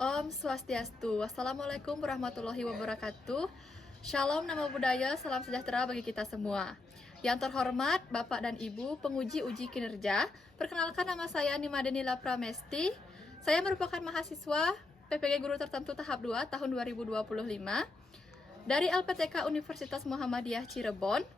Om Swastiastu. Wassalamualaikum warahmatullahi wabarakatuh. Shalom, nama budaya, salam sejahtera bagi kita semua. Yang terhormat Bapak dan Ibu penguji uji kinerja, perkenalkan nama saya Nima Denila Pramesti. Saya merupakan mahasiswa PPG Guru Tertentu tahap 2 tahun 2025 dari LPTK Universitas Muhammadiyah Cirebon.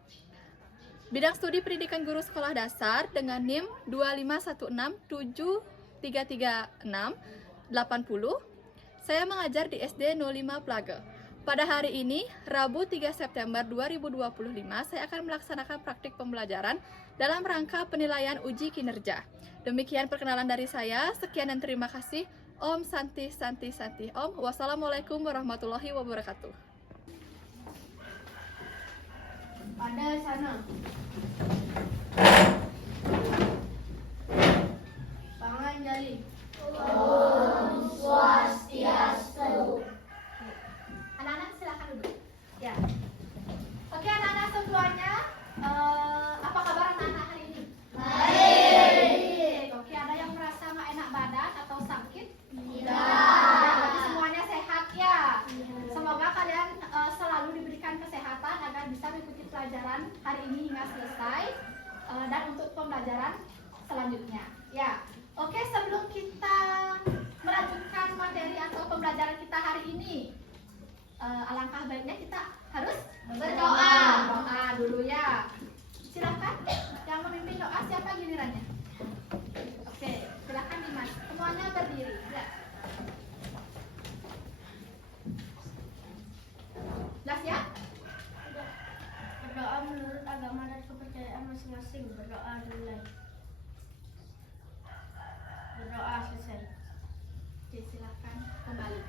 Bidang studi pendidikan guru sekolah dasar dengan NIM 25167333680. Saya mengajar di SD 05 Plage. Pada hari ini, Rabu 3 September 2025, saya akan melaksanakan praktik pembelajaran dalam rangka penilaian uji kinerja. Demikian perkenalan dari saya. Sekian dan terima kasih. Om Santi Santi Santi Om. Wassalamualaikum warahmatullahi wabarakatuh. Pada sana. Pangan jali. Om Swastiastu. Anak-anak silakan duduk. Ya. Oke anak-anak semuanya, apa kabar anak-anak hari ini? Baik. Oke, ada yang merasa nggak enak badan atau sakit? Tidak. Berarti semuanya sehat ya. Semoga kalian selalu diberikan kesehatan agar bisa mengikuti pelajaran hari ini hingga selesai dan untuk pembelajaran selanjutnya. Ya. Oke, sebelum kita melanjutkan materi atau pembelajaran kita hari ini, alangkah baiknya kita harus Berdoa. Doa dulu ya. Silakan yang memimpin doa siapa gilirannya? Oke, silakan Dimas. Semuanya berdiri. Ya. Jelas ya? Berdoa menurut agama dan kepercayaan masing-masing. Berdoa mulai. Berdoa selesai. Oke, silakan kembali.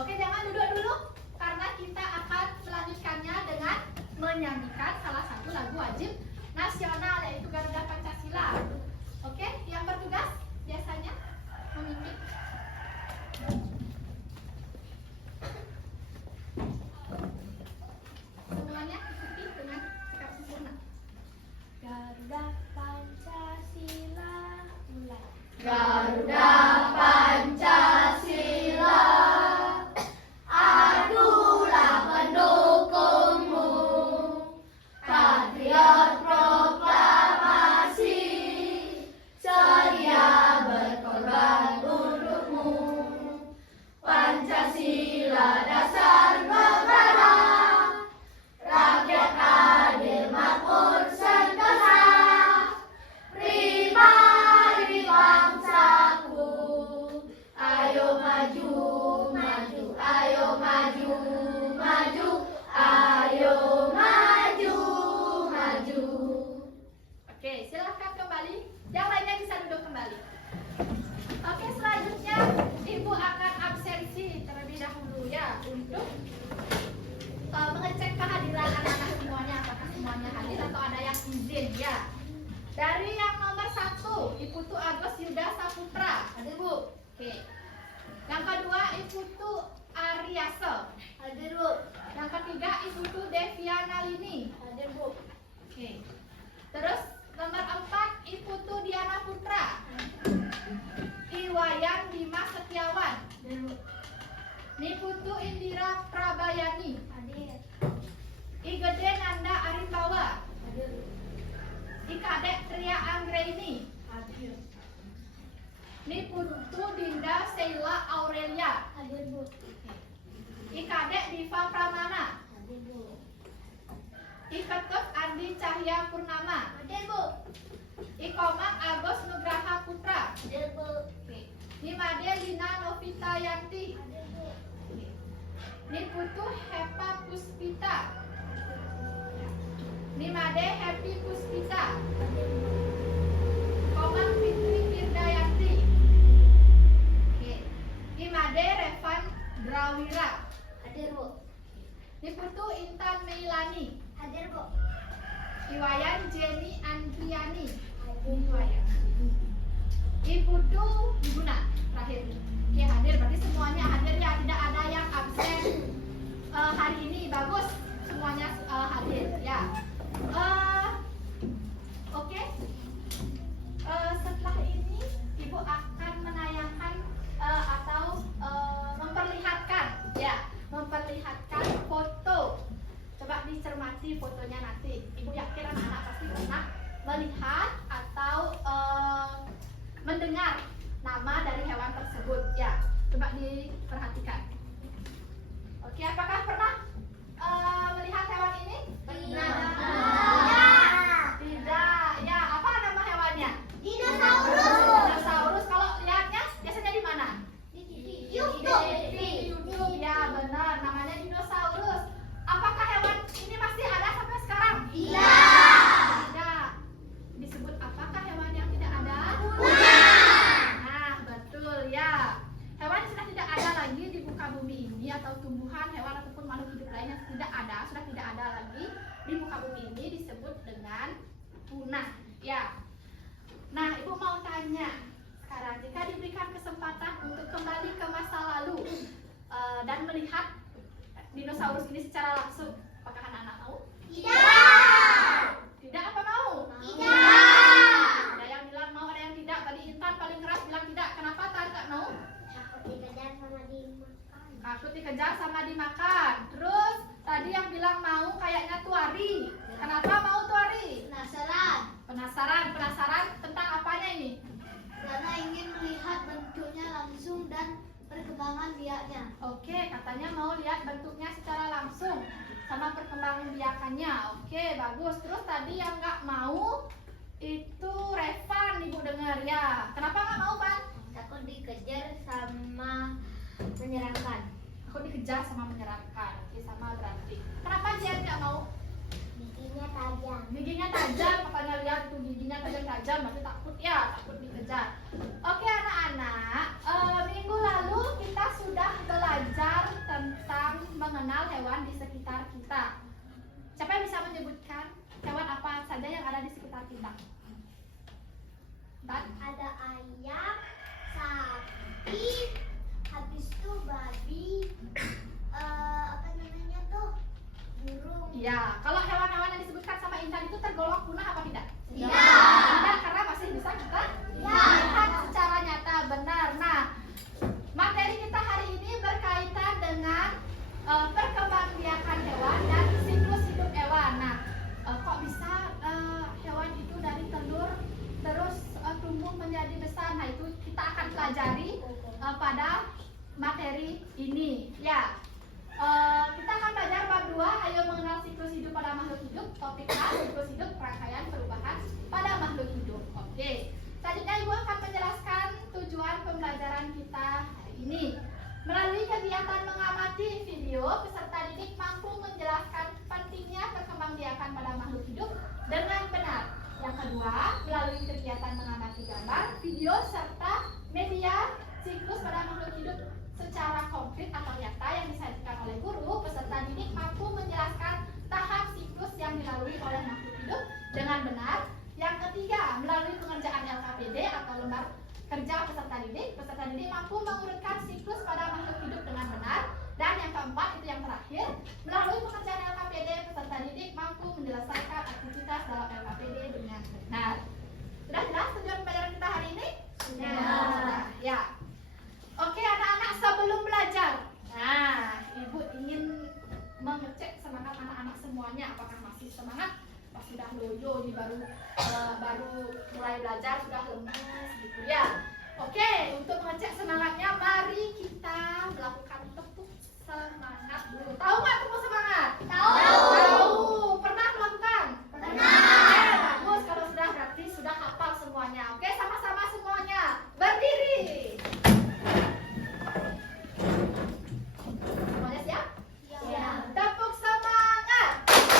Oke, jangan duduk dulu karena kita akan melanjutkannya dengan menyanyikan salah satu lagu wajib nasional yaitu Garuda Pancasila. Oke, yang bertugas biasanya memimpin. Semuanya ikuti dengan sikap sempurna. Garuda Pancasila mulai. Garuda Pancasila, adulah pendukungmu, patriot proklamasi, sedia berkorban untukmu. Pancasila dasar negara, rakyat adil makmur sentosa, pribadi bangsaku. Ayo maju, maju, ayo maju, maju, ayo maju, maju. Oke, silakan kembali. Yang lainnya bisa duduk kembali. Oke, selanjutnya Ibu akan absensi terlebih dahulu ya untuk mengecek kehadiran anak-anak semuanya, apakah semuanya hadir atau ada yang izin ya. Dari yang nomor 1, Ibu Tu Agus Yuda Saputra. Hadir Bu. Oke. Yang kedua Ibu Tu Ariase. Hadir Bu. Yang ketiga Ibu Tu Deviana Lini. Hadir Bu. Oke. Terus nomor 4 Ibu Tu Diana Putra. Iwayan Dimas Setiawan. Hadir Bu. Ibu Tu Indira Prabayani. Hadir. Igede Nanda Arimbawa. Hadir Bu. Ikadek Tria Anggraini. Hadir. Ibu Tu Dinda Sheila Aurelia. Hadir Bu. Ikadek Diva Pramana. Hadir Bu. Iketut Andi Cahya Purnama. Hadir Bu. Ikomang Agus Nugraha Putra. Hadir Bu. Nimade Lina Novita Yanti. Hadir Bu. Niputu Hepa Puspita. Nimade Happy Puspita. Hadir Bu. Komang Fitri Firdayanti. Nimade Revan Drawira. Hadir Bu. Niputu Intan Meilani. Hadir Bu. Iwayan Jenny Andriani. Hadir Bu. Iwayan. Iputu Guna. Terakhir. Oke, hadir. Berarti semuanya hadir ya. Tidak ada yang absen hari ini. Bagus. Semuanya hadir ya. Oke. Setelah ini Ibu akan menayangkan atau mengamati fotonya nanti. Ibu yakin anak-anak pasti pernah melihat atau mendengar nama dari hewan tersebut. Ya, coba diperhatikan. Oke, apakah pernah melihat hewan ini? Tidak. Ya, apa nama hewannya? Dinosaurus. Kalau lihatnya biasanya di mana? Di YouTube. Ya, benar. Namanya dinosaurus. Apakah hewan ini masih ada sampai sekarang? Tidak. Disebut apakah hewan yang tidak ada? Nah, betul ya. Hewan sudah tidak ada lagi di muka bumi ini, atau tumbuhan, hewan ataupun makhluk hidup lain yang sudah tidak ada lagi di muka bumi ini disebut dengan punah. Ya. Nah, Ibu mau tanya sekarang, jika diberikan kesempatan untuk kembali ke masa lalu dan melihat dinosaurus ini secara langsung, apakah anak-anak mau? Tidak apa mau? Ada yang bilang mau, ada yang tidak. Tadi Intan paling keras bilang tidak. Kenapa tadi tak mau? Takut dikejar sama dimakan. Terus tadi yang bilang mau kayaknya Tuari. Kenapa mau Tuari? Penasaran tentang apanya ini? Karena ingin melihat bentuknya langsung dan perkembangan biaknya. Oke, katanya mau lihat bentuknya secara langsung sama perkembangan biakannya. Oke, bagus. Terus tadi yang nggak mau itu Revan, Ibu dengar ya. Kenapa nggak mau, Pan? Takut dikejar sama menyeramkan. Aku dikejar sama menyeramkan. Oke, sama berarti. Kenapa dia nggak mau? Giginya tajam, makanya lihat tuh giginya tajam, berarti takut ya, takut dikejar. Oke anak-anak, minggu lalu kita sudah belajar tentang mengenal hewan di sekitar kita. Siapa yang bisa menyebutkan hewan apa saja yang ada di sekitar kita? Dan? Ada ayam, sapi, habis itu babi, apa namanya tuh, burung. Iya, kalau hewan-hewan yang disebutkan sama Intan itu tergolong punah apa tidak? Tidak. Karena masih bisa kita lihat secara nyata, benar. Nah, materi kita hari ini berkaitan dengan perkembangbiakan hewan dan siklus hidup hewan. Nah, kok bisa hewan itu dari telur terus tumbuh menjadi besar? Nah, itu kita akan pelajari pada materi ini. Ya. Kita akan belajar bab 2, ayo mengenal siklus hidup pada makhluk hidup. Topik A, siklus hidup, rangkaian perubahan pada makhluk hidup. Oke. Selanjutnya Ibu akan menjelaskan tujuan pembelajaran kita hari ini. Melalui kegiatan mengamati video, peserta didik mampu menjelaskan pentingnya perkembangbiakan pada makhluk hidup dengan benar. Yang kedua, melalui kegiatan mengamati gambar, video, serta media siklus pada makhluk hidup secara konkret atau nyata yang disajikan oleh guru, peserta didik mampu menjelaskan tahap siklus yang dilalui oleh makhluk hidup dengan benar. Yang ketiga, melalui pengerjaan LKPD atau lembar kerja peserta didik mampu mengurutkan siklus pada makhluk hidup dengan benar. Dan yang keempat, itu yang terakhir, melalui pengerjaan LKPD, peserta didik mampu menyelesaikan aktivitas dalam LKPD dengan benar. Sudah jelas tujuan pembelajaran kita hari ini? Sudah. Ya. Oke anak-anak, sebelum belajar, nah Ibu ingin mengecek semangat anak-anak semuanya. Apakah masih semangat? Pas sudah loyo, ini baru mulai belajar sudah lemes gitu ya. Oke, untuk mengecek semangatnya, mari kita melakukan tepuk semangat dulu. Tahu nggak tepuk semangat? Tahu. Pernah melakukan? Pernah. Bagus, kalau sudah berarti sudah hafal semuanya. Oke, sama-sama semuanya berdiri. Semuanya siap? Ya. Tepuk semangat. Oke,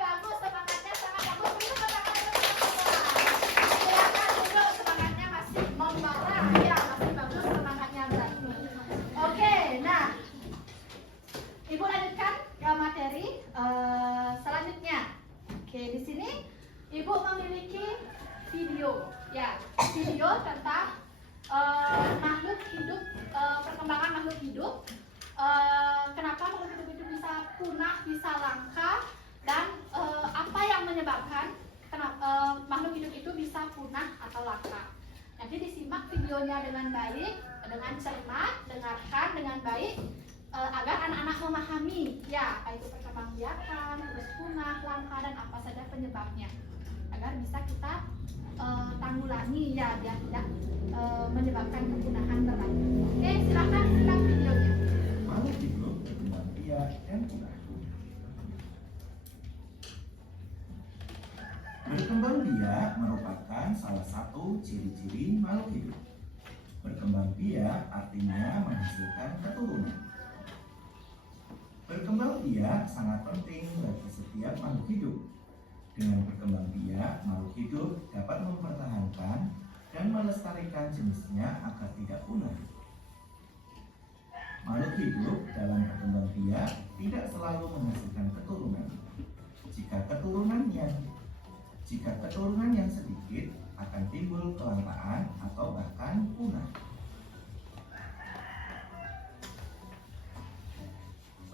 bagus, semangatnya sangat bagus. Beri tepuk tangan untuk semua. Silakan duduk, semangatnya masih membara. Ya, masih bagus semangatnya berarti. Oke, nah Ibu lanjutkan ke materi selanjutnya. Oke, di sini Ibu memiliki video, ya, video tentang makhluk hidup, perkembangan makhluk hidup. Kenapa makhluk hidup itu bisa punah, bisa langka, dan apa yang menyebabkan makhluk hidup itu bisa punah atau langka. Jadi disimak videonya dengan baik, dengan cermat, dengarkan dengan baik agar anak-anak memahami ya apa itu perkembangbiakan, terus punah, langka dan apa saja penyebabnya. Agar bisa kita tanggulangi ya biar tidak menyebabkan kepunahan berlanjut. Oke, silakan simak videonya. Makhluk hidup berkembang biak dan punah. Berkembang biak merupakan salah satu ciri-ciri makhluk hidup. Berkembang biak artinya menghasilkan keturunan. Berkembang biak sangat penting bagi setiap makhluk hidup. Dengan berkembang biak, makhluk hidup dapat mempertahankan dan melestarikan jenisnya agar tidak punah. Makhluk hidup dalam berkembang biak tidak selalu menghasilkan keturunan. Jika keturunan yang sedikit akan timbul kelangkaan atau bahkan punah.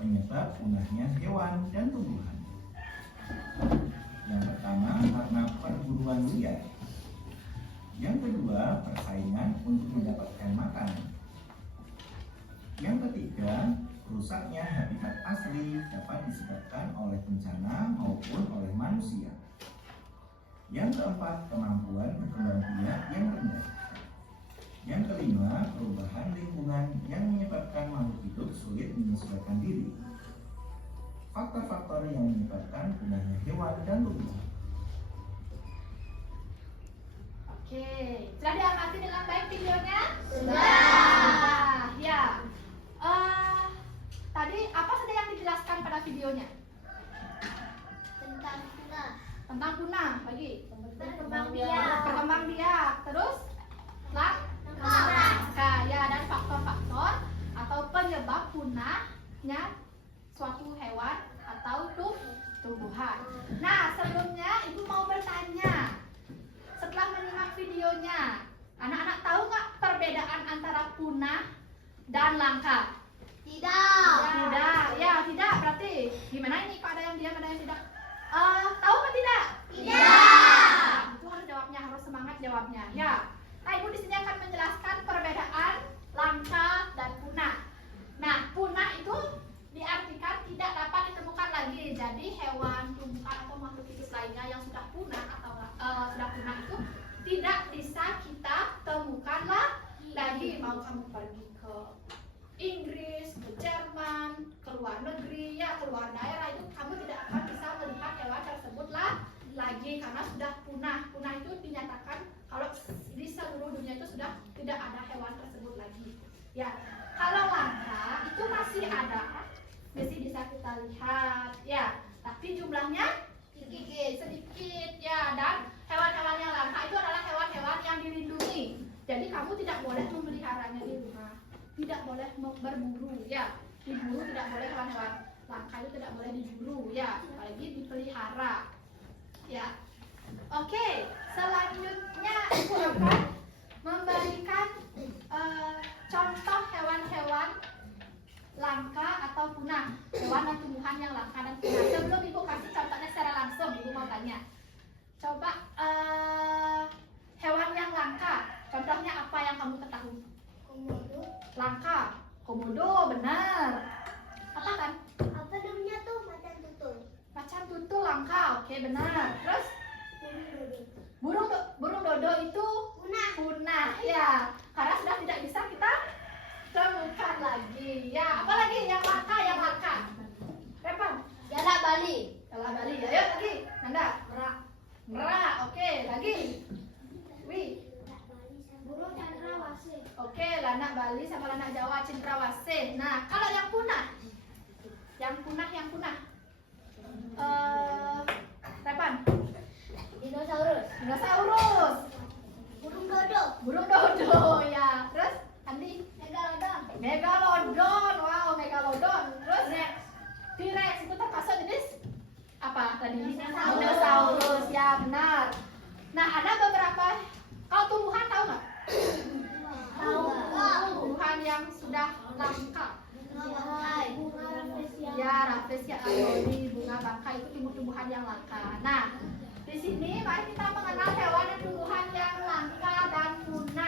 Penyebab punahnya hewan dan tumbuhan. Yang pertama karena perburuan liar. Yang kedua persaingan untuk mendapatkan makanan. Yang ketiga, rusaknya habitat asli dapat disebabkan oleh bencana maupun oleh manusia. Yang keempat, kemampuan berkembang biak yang rendah. Yang kelima, perubahan lingkungan yang menyebabkan makhluk hidup sulit menyesuaikan diri. Faktor-faktor yang menyebabkan punahnya hewan dan tumbuhan. Oke, sudah diamati dengan baik videonya? Sudah. Ya. Tadi apa saja yang dijelaskan pada videonya? Tentang punah. Tentang punah, bagi. Berkembang biak. Berkembang biak. Terus langka ya, dan faktor-faktor atau penyebab punahnya suatu hewan atau tumbuhan. Nah, sebelumnya Ibu mau bertanya. Setelah menyimak videonya, anak-anak tahu nggak perbedaan antara punah dan langka? Tidak. Tidak, ya tidak. Berarti gimana ini? Kok ada yang diam, ada yang tidak? Tahu nggak tidak? Tidak. Itu harus jawabnya, harus semangat jawabnya. Ya. Nah, Ibu di sini akan menjelaskan perbedaan langka dan punah. Nah, punah itu diartikan tidak dapat ditemukan lagi. Jadi hewan, tumbuhan atau makhluk hidup lainnya yang sudah punah atau sudah punah itu tidak bisa kita temukan lagi. Mau kamu pergi ke Inggris, ke Jerman, ke luar negeri, ya keluar daerah, itu kamu tidak akan bisa melihat hewan tersebut lagi karena sudah punah. Punah itu dinyatakan kalau di seluruh dunia itu sudah tidak ada hewan tersebut lagi. Ya, kalau langka itu masih ada, masih bisa kita lihat, ya. Tapi jumlahnya sedikit, ya. Dan hewan-hewan yang langka itu adalah hewan-hewan yang dilindungi. Jadi kamu tidak boleh memeliharanya di rumah, tidak boleh berburu, ya. Diburu tidak boleh, hewan-hewan langka itu tidak boleh diburu, ya. Apalagi dipelihara, ya. Oke, selanjutnya Ibu akan memberikan contoh hewan-hewan langka atau punah, hewan dan tumbuhan yang langka dan punah. Sebelum Ibu kasih contohnya secara langsung, Ibu mau tanya, coba hewan yang langka, contohnya apa yang kamu ketahui? Komodo. Langka, komodo, benar. Apa kan? Apa namanya tuh? Macan tutul. Macan tutul langka, oke benar. Terus Burung dodo. burung dodo itu punah, ya, karena sudah tidak bisa kita temukan lagi, ya. Apalagi yang langka, Repan? Jalak Bali. Salah Bali, ya. Yuk lagi, Nanda. Merak, oke, lagi. Wi, Burung cendrawasih. oke, lanak Bali sama lanak Jawa cendrawasih. Nah, kalau yang punah, Repan? Dinosaurus. Dinosaurus, Burung dodo. burung dodo, ya. Terus Andi? Megalodon. Megalodon, wow, megalodon. Terus T-Rex itu termasuk jenis apa tadi? Dinosaurus. Dinosaurus, ya benar. Nah, ada beberapa. Kalau tumbuhan tahu nggak? Tahu. Tumbuhan yang sudah langka. Bunga rafflesia. Ya, rafflesia aioli, bunga bangkai itu tumbuh-tumbuhan yang langka. Nah, di sini mari kita mengenal hewan dan tumbuhan yang langka dan punah.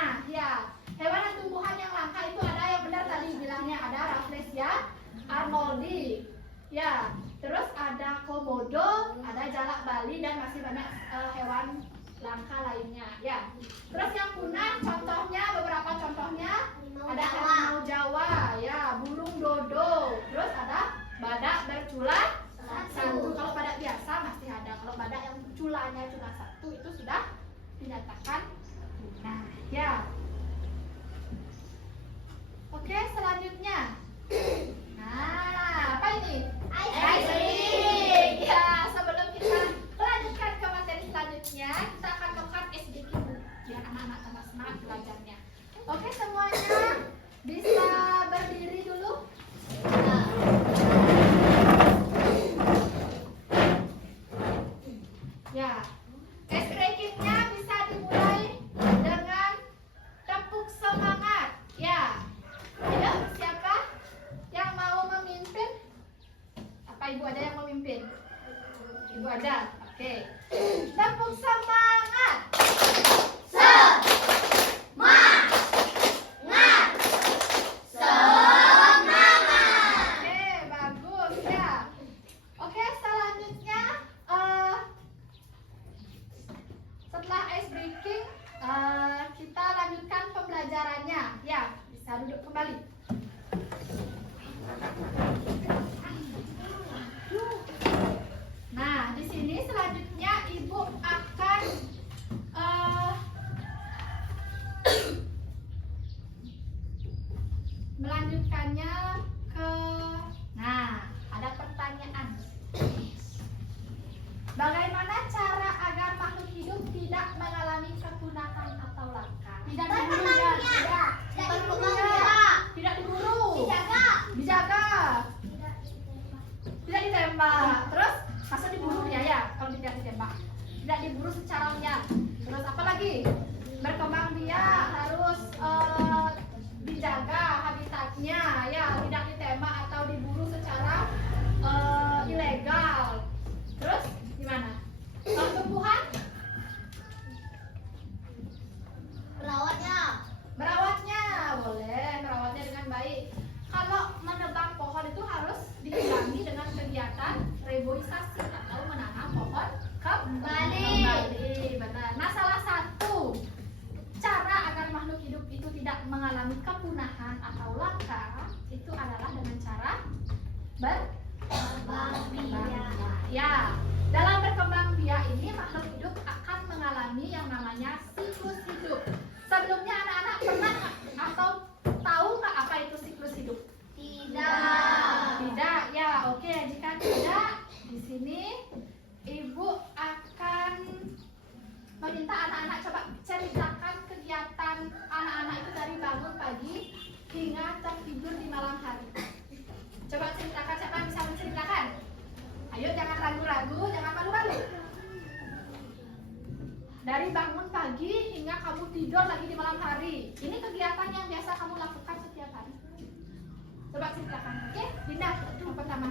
kembali dan masih banyak hewan langka lainnya ya. Terus yang punah contohnya, beberapa contohnya ada harimau Jawa ya, burung dodo, terus ada badak bercula satu. Kalau badak biasa masih ada, kalau badak yang culanya cuma satu itu sudah dinyatakan punah ya. Oke, selanjutnya. Nah, apa ini? Ice breaking. Ya, sebelum kita melanjutkan ke materi selanjutnya, kita akan melakukan ice breaking dulu, biar anak-anak tambah semangat belajarnya. Oke, semuanya bisa berdiri dulu. Ya, ice breakingnya bisa dimulai dengan tepuk semangat. Ya, ayo siapa yang mau memimpin? Apa ibu ada yang memimpin? Ibu ada? Oke. Tepuk semangat. Oke, bagus ya. Oke, selanjutnya setelah ice breaking kita lanjutkan pembelajarannya. Ya, bisa duduk kembali. Nah, di sini selanjutnya ibu akan melanjutkannya ke, nah, ada pertanyaan. Bagaimana cara agar makhluk hidup tidak mengalami kepunahan atau langka? Tidak diburu ya, tidak diburu, dijaga, tidak ditembak. Terus masa diburu dia ya? Kalau tidak ditembak, tidak diburu secara liar. Terus apa lagi? Berkembang biak harus dijaga habitatnya ya, tidak ditembak atau diburu secara ilegal. Terus gimana? Tumbuhan? Merawatnya boleh, merawatnya dengan baik. Kalau menebang pohon itu harus diimbangi dengan kegiatan reboisasi atau menanam pohon kembali. Benar. Nah, salah satu cara agar makhluk hidup itu tidak mengalami kepunahan atau langka itu adalah dengan cara berkembang biak. Ya, dalam berkembang biak ini makhluk hidup akan mengalami yang namanya siklus hidup. Sebelumnya anak-anak pernah atau tahu nggak apa itu siklus hidup? Tidak ya. Oke, jika tidak, di sini ibu akan meminta anak-anak coba ceritakan kegiatan anak-anak itu dari bangun pagi hingga tertidur di malam hari. Coba ceritakan, siapa yang bisa menceritakan? Ayo, jangan ragu-ragu, jangan malu-malu. Dari bangun pagi hingga kamu tidur lagi di malam hari. Ini kegiatan yang biasa kamu lakukan setiap hari. Coba ceritakan. Oke, Dinda, yang pertama.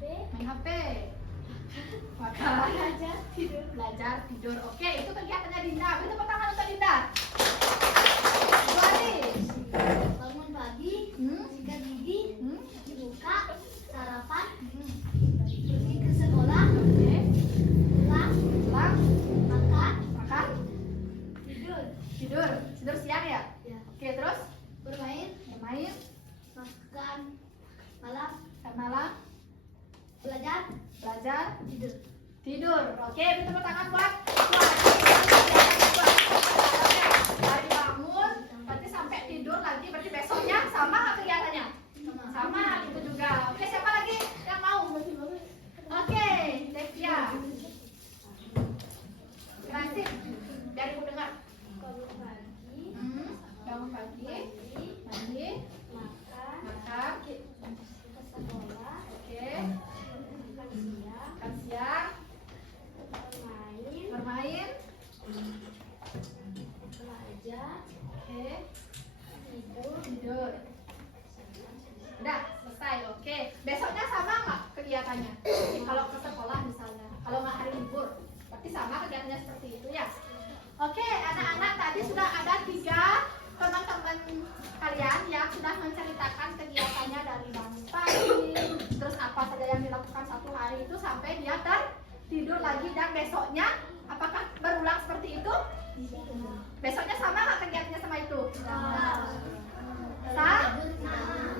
Main HP, makan, belajar, tidur. Oke, itu kegiatannya Dinda. Beri tepuk tangan untuk Dinda. Ibu Ari. Bangun pagi, sikat gigi, cuci muka, sarapan, pergi ke sekolah, Oke, pulang, makan, tidur siang ya? ya, Oke, terus bermain, main, makan malam, malam, belajar, tidur. Oke, beri tepuk tangan buat. Dari bangun, berarti sampai tidur lagi, berarti besoknya sama nggak kegiatannya? Sama, itu juga. Oke, siapa lagi yang mau? Oke, Devia. Kasih, biar ibu dengar. Bangun pagi, mandi, makan, oke, makan siang, bermain, seperti itu ya. Oke, anak-anak, tadi sudah ada 3 teman-teman kalian yang sudah menceritakan kegiatannya dari bangun pagi, terus apa saja yang dilakukan satu hari itu sampai dia tertidur lagi, dan besoknya apakah berulang seperti itu? Besoknya sama nggak kegiatannya sama itu?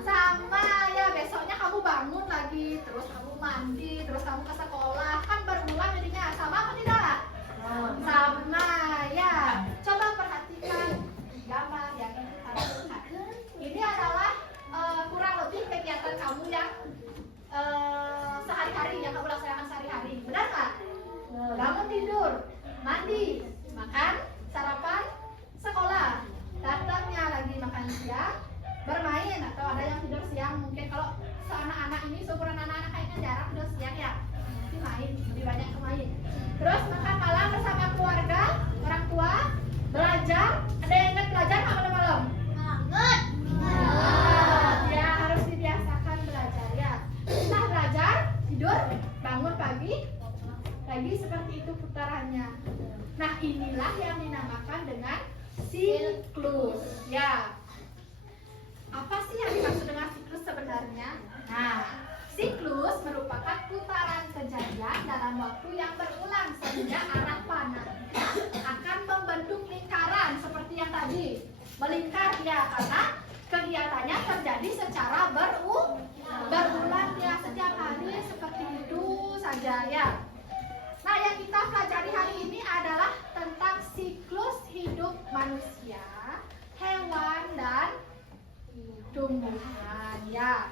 Sama ya, besoknya kamu bangun lagi, terus kamu mandi, terus kamu ke sekolah, kan berulang jadinya. Sama apa tidak? Sama ya. Coba perhatikan gambar yang ini tadi lihat. Ini adalah kurang lebih kegiatan kamu yang sehari-hari, yang kamu laksanakan sehari-hari. Benar nggak? Bangun, tidur, mandi, makan, sarapan, sekolah, datangnya lagi makan siang, bermain, atau ada yang tidur siang. Mungkin kalau anak-anak ini, seumuran anak-anak kayaknya jarang tidur siang ya, pasti main, lebih banyak ke main. Terus makan malam bersama keluarga, orang tua, belajar. Ada yang ingat belajar nggak malam-malam? Ya, harus dibiasakan belajar ya. Setelah belajar, tidur, bangun pagi, lagi seperti itu putarannya. Nah, inilah yang dinamakan dengan siklus ya. Apa sih yang dimaksud dengan siklus sebenarnya? Nah, siklus merupakan putaran kejadian dalam waktu yang berulang sehingga arah panahnya akan membentuk lingkaran seperti yang tadi. Melingkar ya, karena kegiatannya terjadi secara berulang ya, setiap hari seperti itu saja ya. Nah, yang kita pelajari hari ini adalah tentang siklus hidup manusia, hewan, dan tumbuhan ya.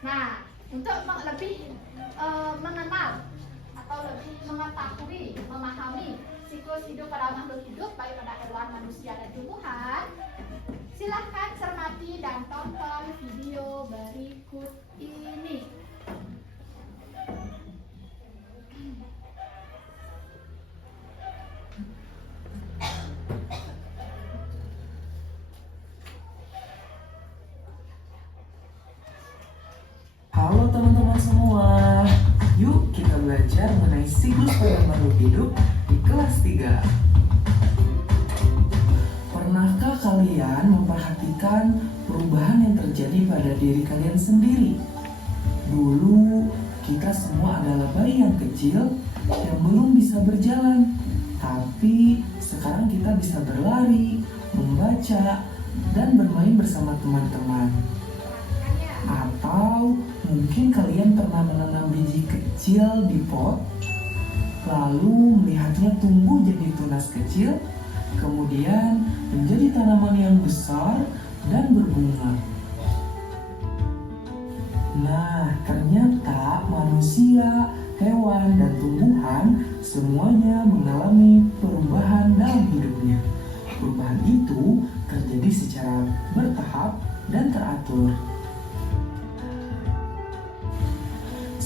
Nah, untuk lebih mengenal atau lebih mengetahui, memahami siklus hidup pada makhluk hidup, baik pada hewan, manusia, dan tumbuhan, silahkan cermati dan tonton video berikut ini. Halo teman-teman semua, yuk kita belajar mengenai siklus pada makhluk hidup di kelas 3. Pernahkah kalian memperhatikan perubahan yang terjadi pada diri kalian sendiri? Dulu kita semua adalah bayi yang kecil yang belum bisa berjalan, tapi sekarang kita bisa berlari, membaca, dan bermain bersama teman-teman. Atau mungkin kalian pernah menanam biji kecil di pot, lalu melihatnya tumbuh jadi tunas kecil, kemudian menjadi tanaman yang besar dan berbunga. Nah, ternyata manusia, hewan, dan tumbuhan semuanya mengalami perubahan dalam hidupnya. Perubahan itu terjadi secara bertahap dan teratur.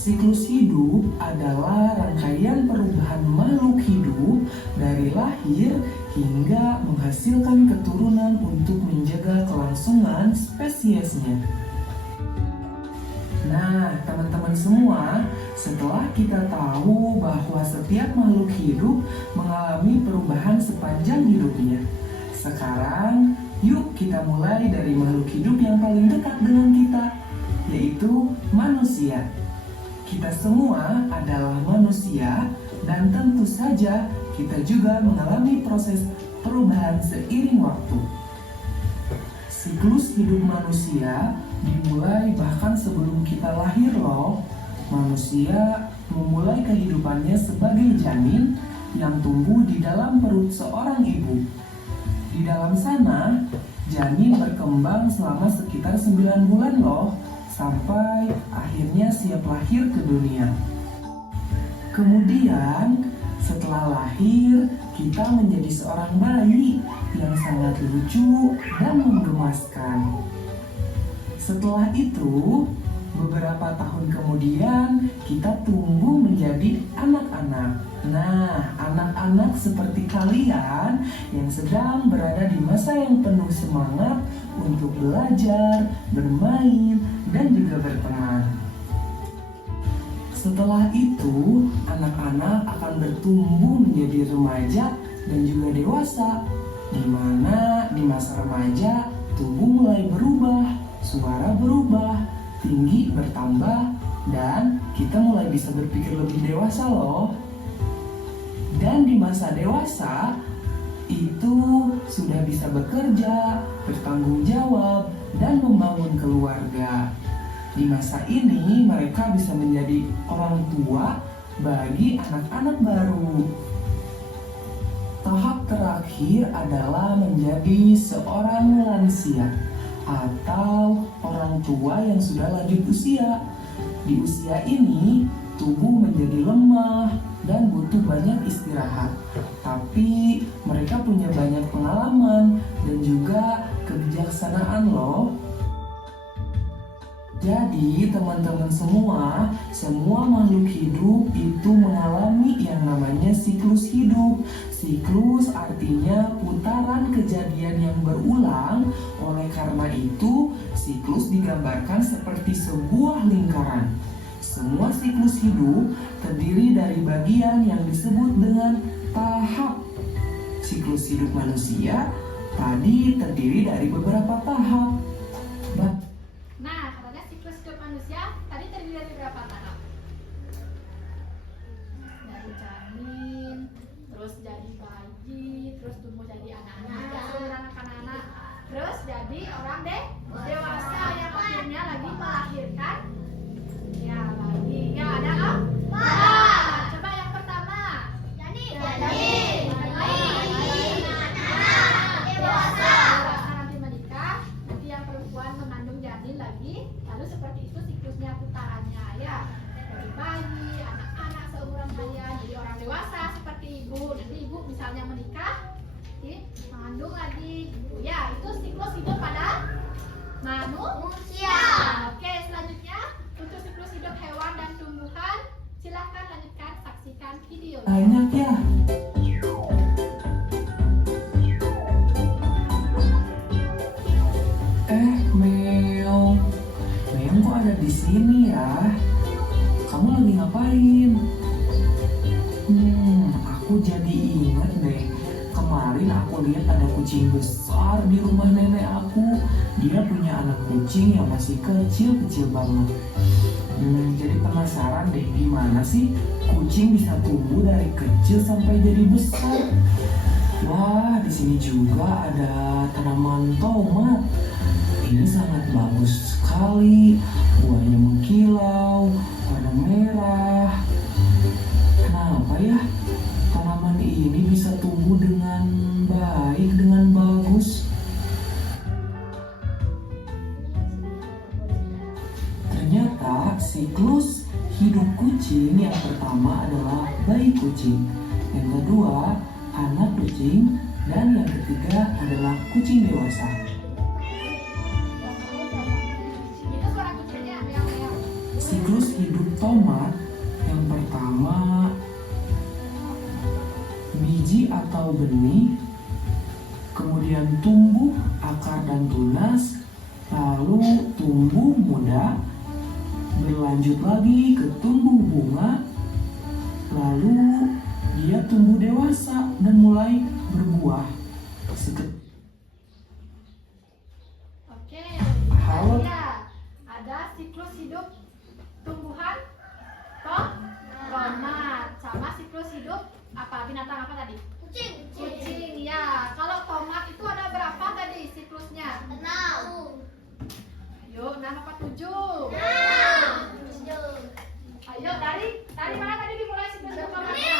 Siklus hidup adalah rangkaian perubahan makhluk hidup dari lahir hingga menghasilkan keturunan untuk menjaga kelangsungan spesiesnya. Nah, teman-teman semua, setelah kita tahu bahwa setiap makhluk hidup mengalami perubahan sepanjang hidupnya, sekarang yuk kita mulai dari makhluk hidup yang paling dekat dengan kita, yaitu manusia. Kita semua adalah manusia dan tentu saja kita juga mengalami proses perubahan seiring waktu. Siklus hidup manusia dimulai bahkan sebelum kita lahir loh. Manusia memulai kehidupannya sebagai janin yang tumbuh di dalam perut seorang ibu. Di dalam sana, janin berkembang selama sekitar 9 bulan loh, sampai akhirnya siap lahir ke dunia. Kemudian setelah lahir, kita menjadi seorang bayi yang sangat lucu dan menggemaskan. Setelah itu, beberapa tahun kemudian kita tumbuh menjadi anak-anak. Nah, anak-anak seperti kalian yang sedang berada di masa yang penuh semangat untuk belajar, bermain, dan juga berteman. Setelah itu, anak-anak akan bertumbuh menjadi remaja dan juga dewasa, di mana di masa remaja tubuh mulai berubah, suara berubah, tinggi bertambah, dan kita mulai bisa berpikir lebih dewasa loh. Dan di masa dewasa itu sudah bisa bekerja, bertanggung jawab, dan membangun keluarga. Di masa ini mereka bisa menjadi orang tua bagi anak-anak baru. Tahap terakhir adalah menjadi seorang lansia atau orang tua yang sudah lanjut usia. Di usia ini tubuh menjadi lemah dan butuh banyak istirahat. Tapi mereka punya banyak pengalaman dan juga kebijaksanaan loh. Jadi teman-teman semua makhluk hidup itu mengalami yang namanya siklus hidup. Siklus artinya putaran kejadian yang berulang. Oleh karena itu, siklus digambarkan seperti sebuah lingkaran. Semua siklus hidup terdiri dari bagian yang disebut dengan tahap. Siklus hidup manusia tadi terdiri dari beberapa tahap. Nah, katanya siklus hidup manusia tadi terdiri dari berapa tahap? Dari janin, terus jadi bayi, terus tumbuh jadi anak-anak, seumuran anak-anak, terus jadi orang dewasa yang akhirnya lagi melahirkan. Ya, bayi. Ya, ada apa? Coba yang pertama. Janin. Dewasa nanti menikah, nanti yang perempuan mengandung janin lagi, lalu seperti itu siklusnya putarannya ya. Dari bayi, anak-anak seumuran kalian, jadi orang dewasa seperti ibu. Nanti ibu misalnya menikah, mengandung lagi. Ya, itu siklus hidup pada manusia. Oke, selanjutnya untuk siklus hidup hewan dan tumbuhan, silahkan lanjutkan saksikan video. Banyak ya. Meong. Meong kok ada di sini ya? Kamu lagi ngapain? Aku jadi ingat deh. Kemarin aku lihat ada kucing besar di rumah nenek aku. Dia punya anak kucing yang masih kecil-kecil banget. Jadi penasaran deh gimana sih kucing bisa tumbuh dari kecil sampai jadi besar. Wah, di sini juga ada tanaman tomat. Ini sangat bagus sekali. Buahnya mengkilau, warna merah. Kenapa ya tanaman ini bisa tumbuh dengan baik, dengan bagus? Ternyata siklus hidup kucing yang pertama adalah bayi kucing, yang kedua anak kucing, dan yang ketiga adalah kucing dewasa. Itu suara kucingnya, meong-meong. Siklus hidup tomat yang pertama biji atau benih, kemudian tumbuh akar dan tunas, lalu tumbuh muda, berlanjut lagi ke tumbuh bunga, lalu dia tumbuh dewasa dan mulai berbuah. Oke, Halo. ya, ada siklus hidup tumbuhan tomat sama siklus hidup apa binatang apa tadi? Kucing ya. Kalau tomat itu ada berapa tadi siklusnya? 6. Ayo 6 apa 7? Ayo dari mana tadi dimulai siklus hidup tomatnya?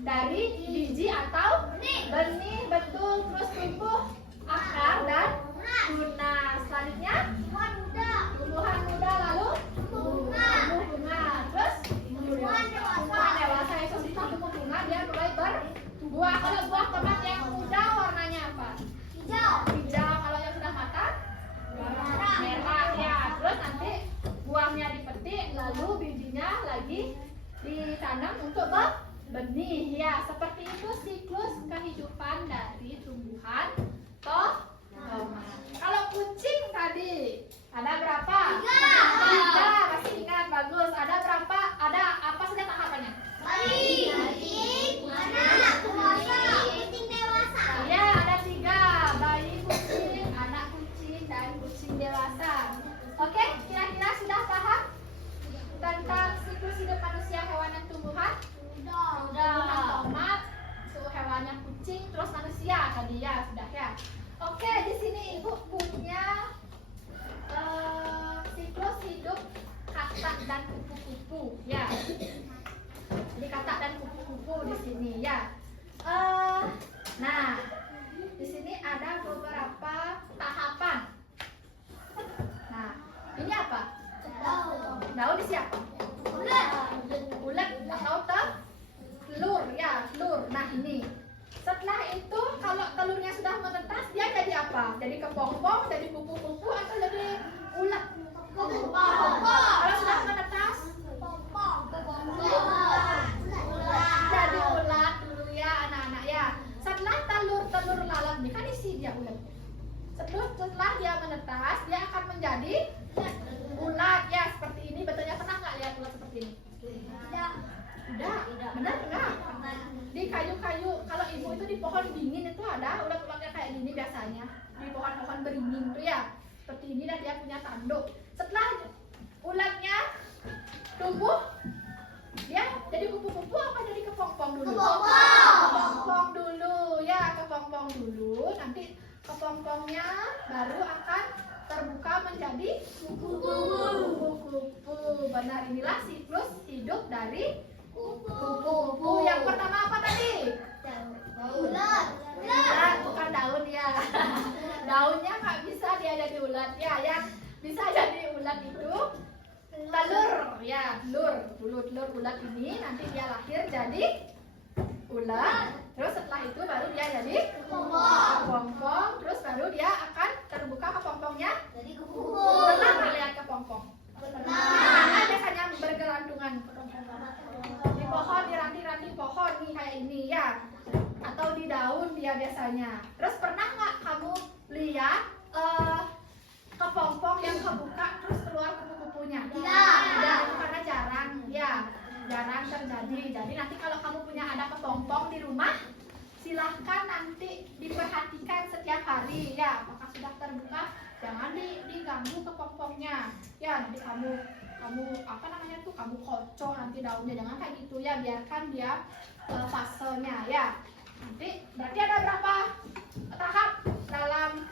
Dari biji atau benih, betul. Terus tumbuh akar dan tunas. Selanjutnya tumbuhan muda, lalu tumbuh bunga. Terus tumbuhan dewasa. Itu sisa tumbuh bunga dia mulai berbuah. Kalau buah tomat yang muda warnanya apa? Hijau. Kalau yang sudah matang merah ya. Terus nanti buahnya dipetik, lalu bijinya lagi ditanam untuk benih ya. Seperti itu siklus kehidupan dari tumbuhan tomat. Kalau kucing tadi Ada berapa? Tiga. Masih ingat, bagus. Ada berapa? Ada apa saja tahapannya? Ya, ada tiga. Bayi, kucing, anak kucing, dan kucing dewasa. Oke, kira-kira sudah paham tentang siklus hidup manusia, hewan, dan tumbuhan? Tumbuhan tomat, hewannya kucing, terus manusia tadi ya, sudah ya. Oke, di sini ibu punya siklus hidup katak dan kupu-kupu ya. Jadi katak dan kupu-kupu di sini ya. Nah, di sini ada beberapa tahapan. Nah, ini apa? Daun di siapa? Ulet atau telur ya, telur. Nah, ini. Setelah itu kalau telurnya sudah menetas, dia jadi apa? Jadi kepompong, jadi kupu-kupu, atau jadi ulat? Kalau sudah menetas, jadi ulat dulu ya anak-anak ya. Setelah telur lalat ini kan isi dia ulat. Setelah dia menetas, dia akan menjadi ulat ya, seperti ini. Betulnya pernah nggak lihat ulat seperti ini? Udah, benar nggak? Di kayu-kayu, kalau ibu itu di pohon dingin itu ada ulat-ulatnya kayak gini biasanya. Di pohon-pohon beringin itu ya, seperti ini, dan dia punya tanduk. Setelah ulatnya tumbuh, dia jadi kupu-kupu apa jadi kepompong dulu? Kepompong dulu ya, kepompong dulu. Nanti kepompongnya baru akan terbuka menjadi kupu-kupu. Benar, inilah siklus hidup dari kupu-kupu. Yang pertama apa tadi? Ulat, bukan daun ya. Daunnya nggak bisa dia jadi ulat ya. Yang bisa jadi ulat itu telur ya, telur ulat ini nanti dia lahir jadi ulat. Terus setelah itu baru dia jadi kepompong. Terus baru dia akan terbuka kepompongnya jadi kupu-kupu. Pernah nggak lihat kepompong? Pernah. Biasanya bergelantungan di pohon, di ranting-ranting pohon nih kayak ini ya, atau di daun dia biasanya. Terus pernah nggak kamu lihat kepompong yang kebuka terus keluar kupu-kupunya? Tidak, itu karena jarang ya, jarang terjadi. Jadi nanti kalau kamu punya ada kepompong di rumah, silahkan nanti diperhatikan setiap hari ya, apakah sudah terbuka. Jangan diganggu kepompongnya ya, nanti kamu apa namanya tuh, kamu kocok nanti daunnya, jangan kayak gitu ya, biarkan dia fasenya ya. Nanti berarti ada berapa tahap dalam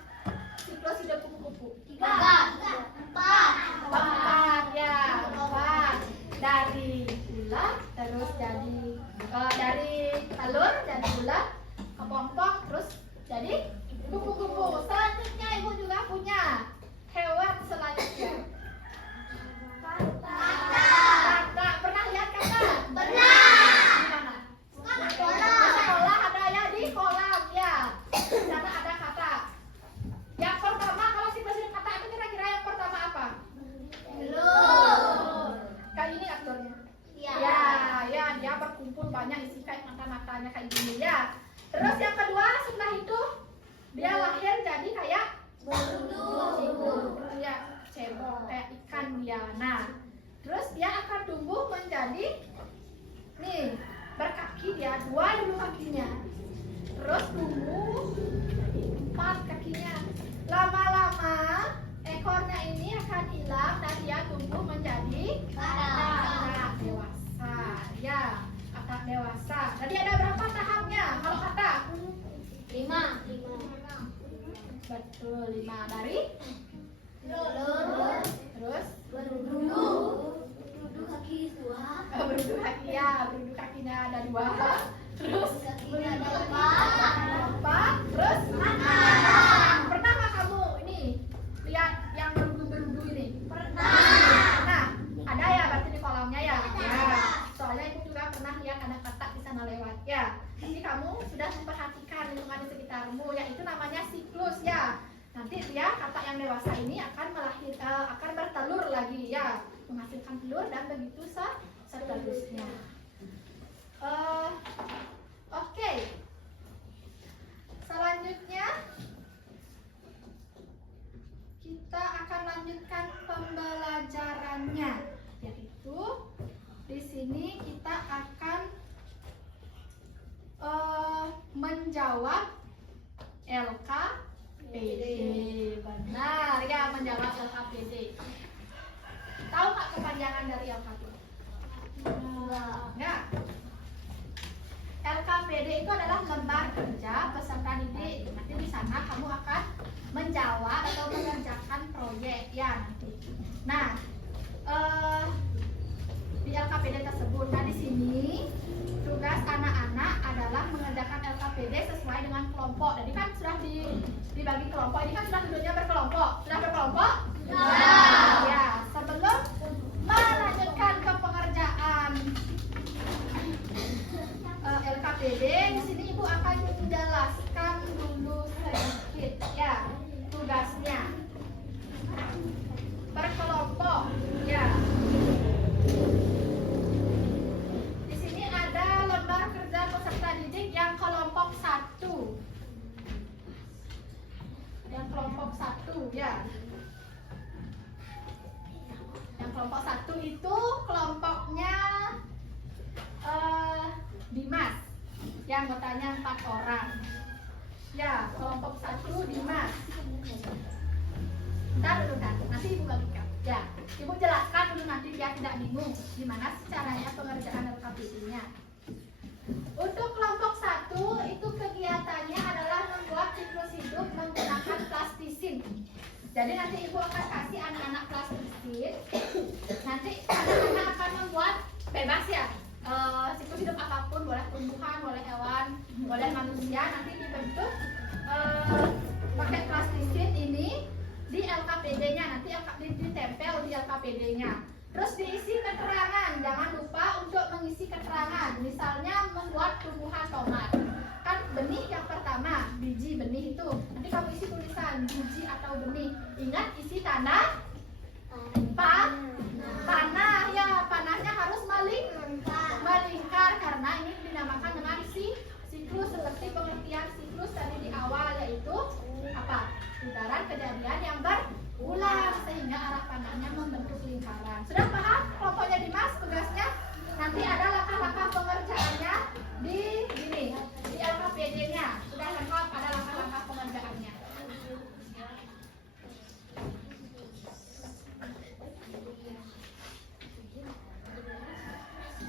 siklus hidup kupu-kupu? 4 ya, 4. Dari ulat terus jadi dari telur jadi ulat, kepompong, terus jadi kupu-kupu. Selanjutnya ibu juga punya hewan selanjutnya. Katak. Pernah lihat katak? Pernah. Di mana? Di sekolah ada ya, di kolam ya. Di sana ada katak. Yang pertama, kalau siklus hidup katak itu kira-kira yang pertama apa? Telur. Kayak ini aktornya. Ya, dia berkumpul banyak, isi kayak mata-matanya kayak gini ya. Terus yang kedua, setelah itu dia lahir jadi kayak ya, cebong kayak ikan dia. Nah, terus dia akan tumbuh menjadi nih, berkaki dia, 2 dulu kakinya. Terus tumbuh 4 kakinya. Lama-lama ekornya ini akan hilang dan dia tumbuh menjadi katak dewasa. Ya, katak dewasa. Tadi ada berapa tahapnya kalau katak? 5. Betul, 5. Dari terus Berunduh kaki 2. berunduh kaki ya, berunduh kakinya ada 2. Terus Kakinya ada 4. Terus pernah nggak kamu ini lihat yang berunduh ini? Pernah. Ada ya, berarti di kolamnya ya. Ya, soalnya ibu juga pernah lihat ada katak di sana lewat ya. Jadi kamu sudah memperhatikan lingkungan di sekitarmu, yaitu namanya siklus ya. Nanti dia katak yang dewasa ini akan akan bertelur lagi ya, menghasilkan telur dan begitu seterusnya. Oke. Selanjutnya kita akan lanjutkan menjawab LKPD. Benar ya, menjawab LKPD. Tahu nggak kepanjangan dari LKPD? Enggak. LKPD itu adalah lembar kerja peserta didik. Nanti di sana kamu akan menjawab atau mengerjakan proyek ya nanti. Nah, di LKPD tersebut, nah di sini tugas anak-anak adalah mengerjakan LKPD sesuai dengan kelompok. Jadi kan sudah dibagi kelompok. Ini kan sudah duduknya berkelompok. Sudah berkelompok? Ya. Sebelum melanjutkan ke pengerjaan LKPD, di sini Ibu akan menjelaskan dulu sedikit ya tugasnya. Berkelompok ya. Di sini ada lembar kerja peserta didik yang kelompok 1. Yang kelompok 1 ya. Yang kelompok 1 itu kelompoknya Dimas, yang anggotanya 4 orang. Ya, kelompok 1 Dimas. Bentar dulu kan, nanti Ibu bagikan. Ya, Ibu jelaskan dulu nanti biar tidak bingung gimana sih caranya pengerjaan LKPD-nya. Untuk kelompok 1 itu kegiatannya adalah membuat siklus hidup menggunakan plastisin. Jadi nanti Ibu akan kasih anak-anak plastisin. Nanti anak-anak akan membuat bebas ya. Siklus hidup apapun, boleh tumbuhan, boleh hewan, boleh manusia, nanti dibentuk pakai plastisin ini di LKPD-nya, nanti ditempel di LKPD-nya. Terus diisi keterangan, jangan lupa untuk mengisi keterangan. Misalnya membuat tumbuhan tomat, kan benih yang pertama, biji benih itu. Nanti kamu isi tulisan biji atau benih. Ingat isi tanah, panah ya, panahnya harus melingkar karena ini dinamakan dengan siklus, seperti pengertian siklus tadi di awal, yaitu apa? Putaran kejadian yang berulang sehingga arah panahnya membentuk lingkaran. Sudah paham kelompoknya Dimas tugasnya? Nanti ada langkah-langkah pengerjaannya di LKPD-nya. Sudah lengkap, ada langkah-langkah pengerjaannya.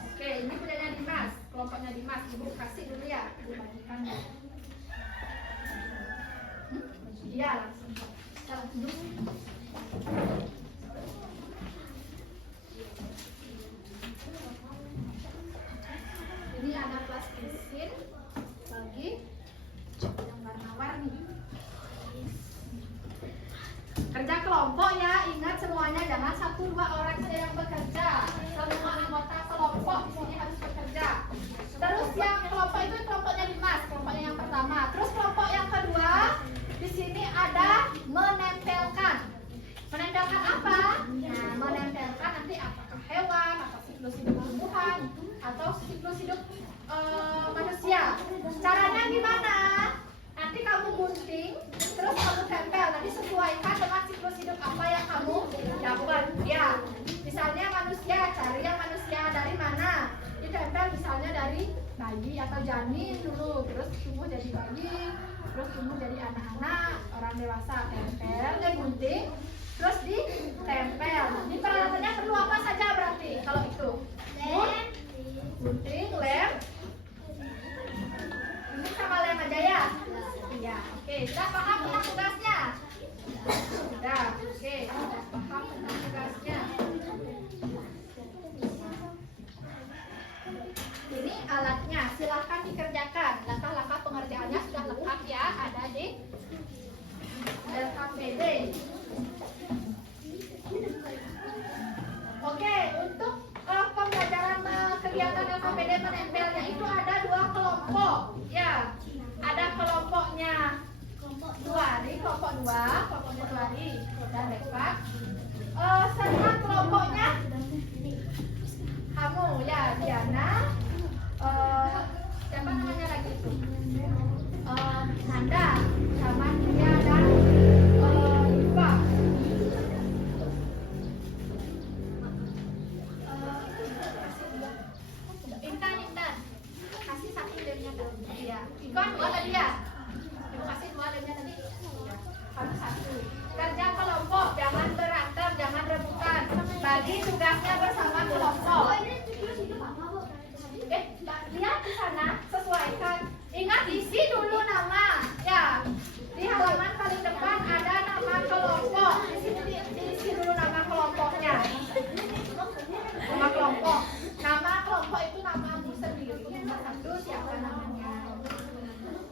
Oke, ini punyanya Dimas, kelompoknya Dimas. Ibu kasih dulu ya, Ibu bagikan. Iya, langsung. Ini ada plastisin bagi yang warna-warni. Kerja kelompok ya, ingat semuanya, jangan 1-2 orang saja yang bekerja. Semua anggota kelompok di sini harus bekerja. Terus yang kelompok itu kelompoknya Dimas, kelompoknya yang pertama. Terus kelompok yang kedua, di sini ada menempelkan. Menempelkan apa? Nah, menempelkan nanti apakah hewan, atau siklus hidup tumbuhan, atau siklus hidup manusia. Caranya gimana? Nanti kamu gunting, terus kamu tempel. Nanti sesuaikan dengan siklus hidup apa yang kamu dapat. Ya, misalnya manusia, cari yang manusia dari mana? Ditempel misalnya dari bayi atau janin dulu, terus tumbuh jadi bayi, terus tumbuh jadi anak-anak, orang dewasa, tempel, dan gunting, terus ditempel. Ini peralatannya perlu apa saja berarti kalau itu? Gunting, lem, ini sama lem aja ya? Iya, oke. Sudah paham tentang tugasnya? Sudah, oke. Sudah paham tentang tugasnya. Ini alatnya, silahkan dikerjakan. Langkah-langkah pengerjaannya sudah lengkap ya, ada di LKPD. Oke, untuk pembelajaran kegiatan LKPD menempelnya itu ada 2 kelompok. Ya, ada kelompoknya Duari, kelompok 2, kelompoknya Duari dan Rekpat. Serta kelompoknya kamu ya, Diana. Siapa namanya lagi itu? Nanda, sama Dia dan Iva. Intan, kasih 1 lemnya. Iya. Ikon 2 tadi ya. Terima kasih 2 lainnya tadi. Ya. Kamu 1. Kerja kelompok, jangan berantem, jangan rebutan. Bagi tugasnya bersama kelompok. Lihat di sana, sesuaikan. Ingat isi dulu nama. Ya. Di halaman paling depan ada nama kelompok. Di sini diisi dulu nama kelompoknya. Nama kelompok. Nama kelompok itu namamu sendiri. Nomor 1 siapa namanya?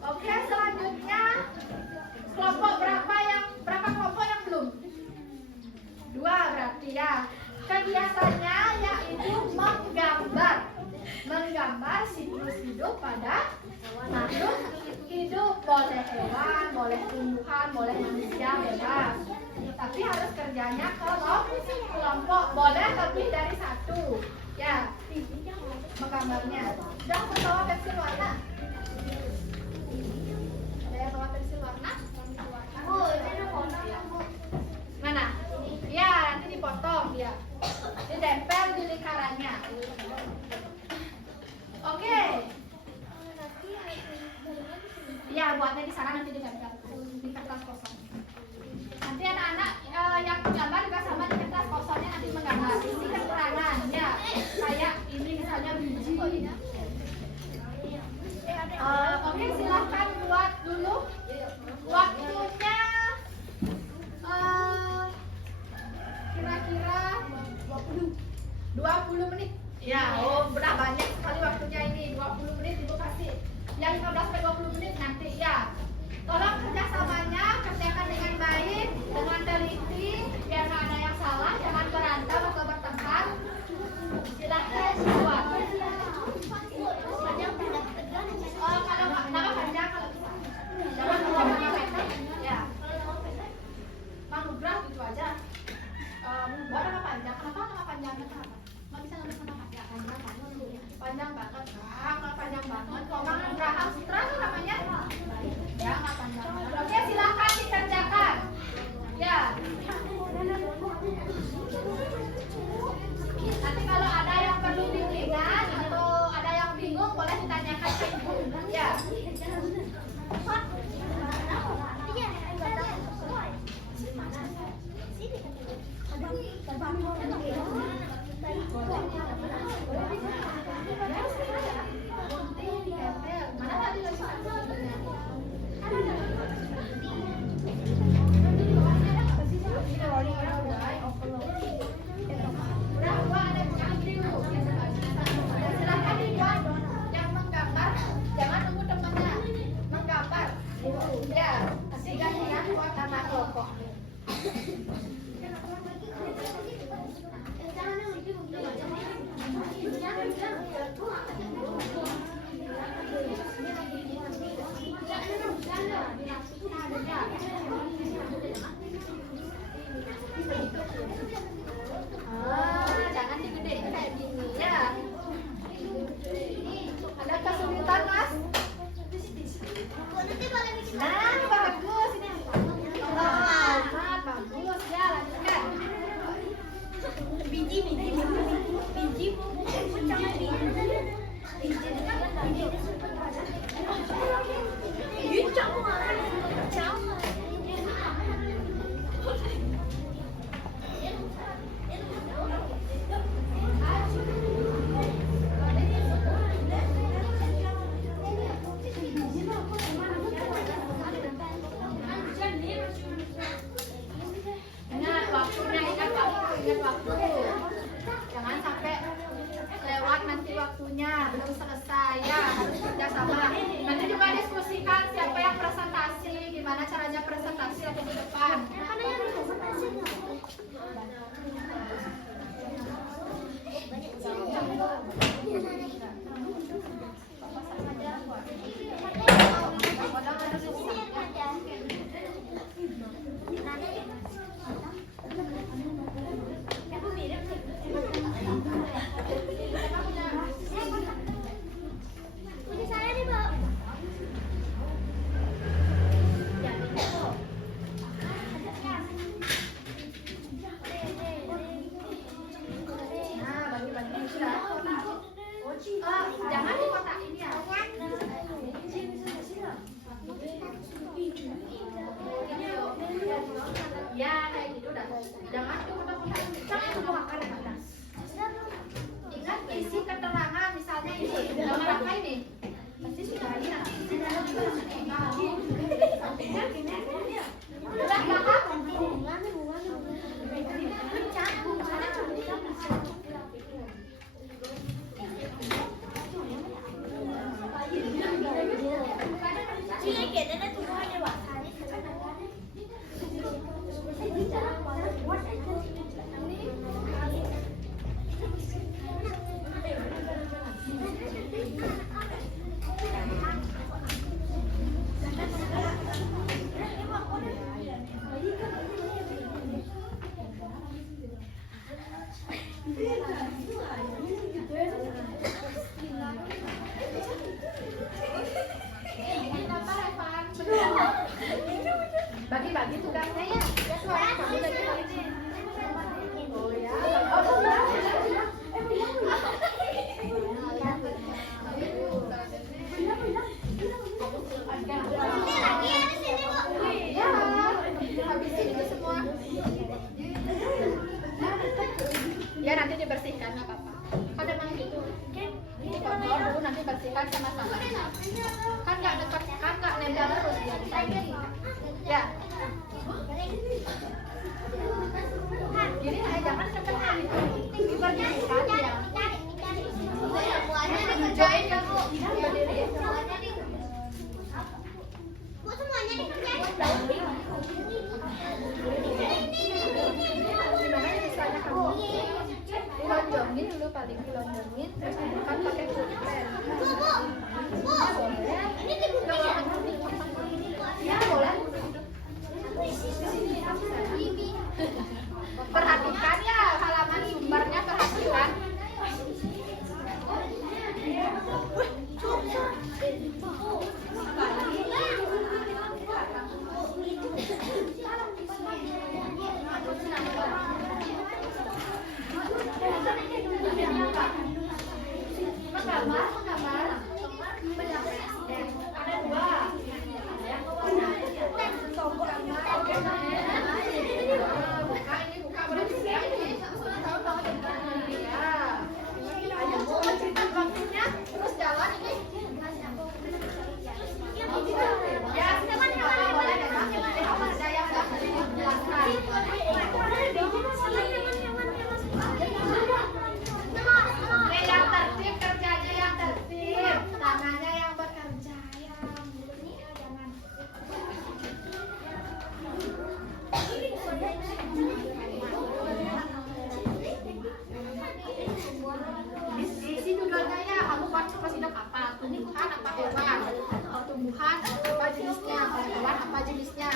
Oke, selanjutnya kelompok berapa kelompok yang belum? 2 berarti ya. Kegiatannya yaitu menggambar siklus hidup pada makhluk hidup. Boleh hewan, boleh tumbuhan, boleh manusia, bebas. Tapi harus kerjanya kelompok. Boleh lebih dari 1. Ya, menggambarnya. Sudah membawa pensil warna? Ada yang bawa pensil warna? Mana? Ya, nanti dipotong ya. Ditempel di lingkarannya. Oke. Ya, buatnya di sana nanti ditempel di kertas kosong. Nanti anak-anak yang menggambar juga sama di kertas kosongnya nanti menggambar. Isi keterangan ya. Kayak ini misalnya biji. Oke, silahkan buat dulu. Waktunya kira-kira 20 menit. Ya, udah banyak sekali waktunya ini. 20 menit Ibu kasih. Yang 15 sampai 20 menit nanti ya. Tolong kerjasamanya kerjakan dengan baik, dengan teliti, biar nggak ada yang salah, jangan berantem atau bertengkar. Silahkan buat. Kalau nama panjang kalau bisa. Jangan lupa nama pendek. Ya. Manugrah gitu aja. Buat nama panjang. Kenapa nama panjangnya kenapa? Nggak bisa nulis nama panjang. Panjang banget. Nggak panjang banget. Kalau Manugrah Sutra tuh namanya. Ya, nggak panjang. Oke, silahkan dikerjakan. Ya. Nanti kalau ada yang perlu bimbingan atau ada yang bingung boleh ditanyakan ke ibu. Ya. Mana tadi silahkan dibuat yang menggambar, jangan nunggu temannya menggambar. Ya, kasih gantian buat anak kelompok. Jangan digedein kayak gini ya. Ada kesulitan mas? Nah bagus ini. Bagus ya, lanjutkan. Biji. Ingat waktu. Jangan sampai lewat nanti waktunya, belum selesai ya, harus kerja sama. Nanti juga diskusikan siapa yang presentasi, gimana caranya presentasi waktu di depan. Jangan di kotak ini ya. Ya kayak gitu dah. Jangan kotak-kotak jangan tuangkan ke atas. Ingat isi keterangan misalnya ini gambar apa ini? Pasti sudah lihat. Udah kakak? Bagi-bagi tugasnya ya. Ya suara kamu lagi bagi. Oh ya. Ya, habisin itu semua. Ya nanti dibersihkan nggak apa-apa. Ada memang gitu. Ini kontrol dulu nanti bersihkan sama-sama. Kan nggak dekat, kan nggak nempel terus ya. Ya. Gini lah, jangan kekenal itu. Dibersihkan ya. Semuanya Kerjain kamu. Berdiri. Bu, semuanya dikerjain. Gimana ini misalnya kamu? Dilonjongin dulu paling dilonjongin. Terus bukan pakai pulpen. Bu, ini dibuka ya? Ya boleh. Perhatikan ya halaman sumbernya, perhatikan. Menggambar. Ada dua. Buka ini, buka berarti siap ini. Ya. Ayo cerita waktunya, terus jalan ini. Ya, teman boleh memang ada yang nggak dijelaskan. Yang tertib kerjanya yang tertib, tangannya yang bekerja ya. Jangan. Isi judulnya ya, kamu pas hidup apa? Tumbuhan apa hewan? Kalau tumbuhan apa jenisnya? Kalau hewan apa jenisnya?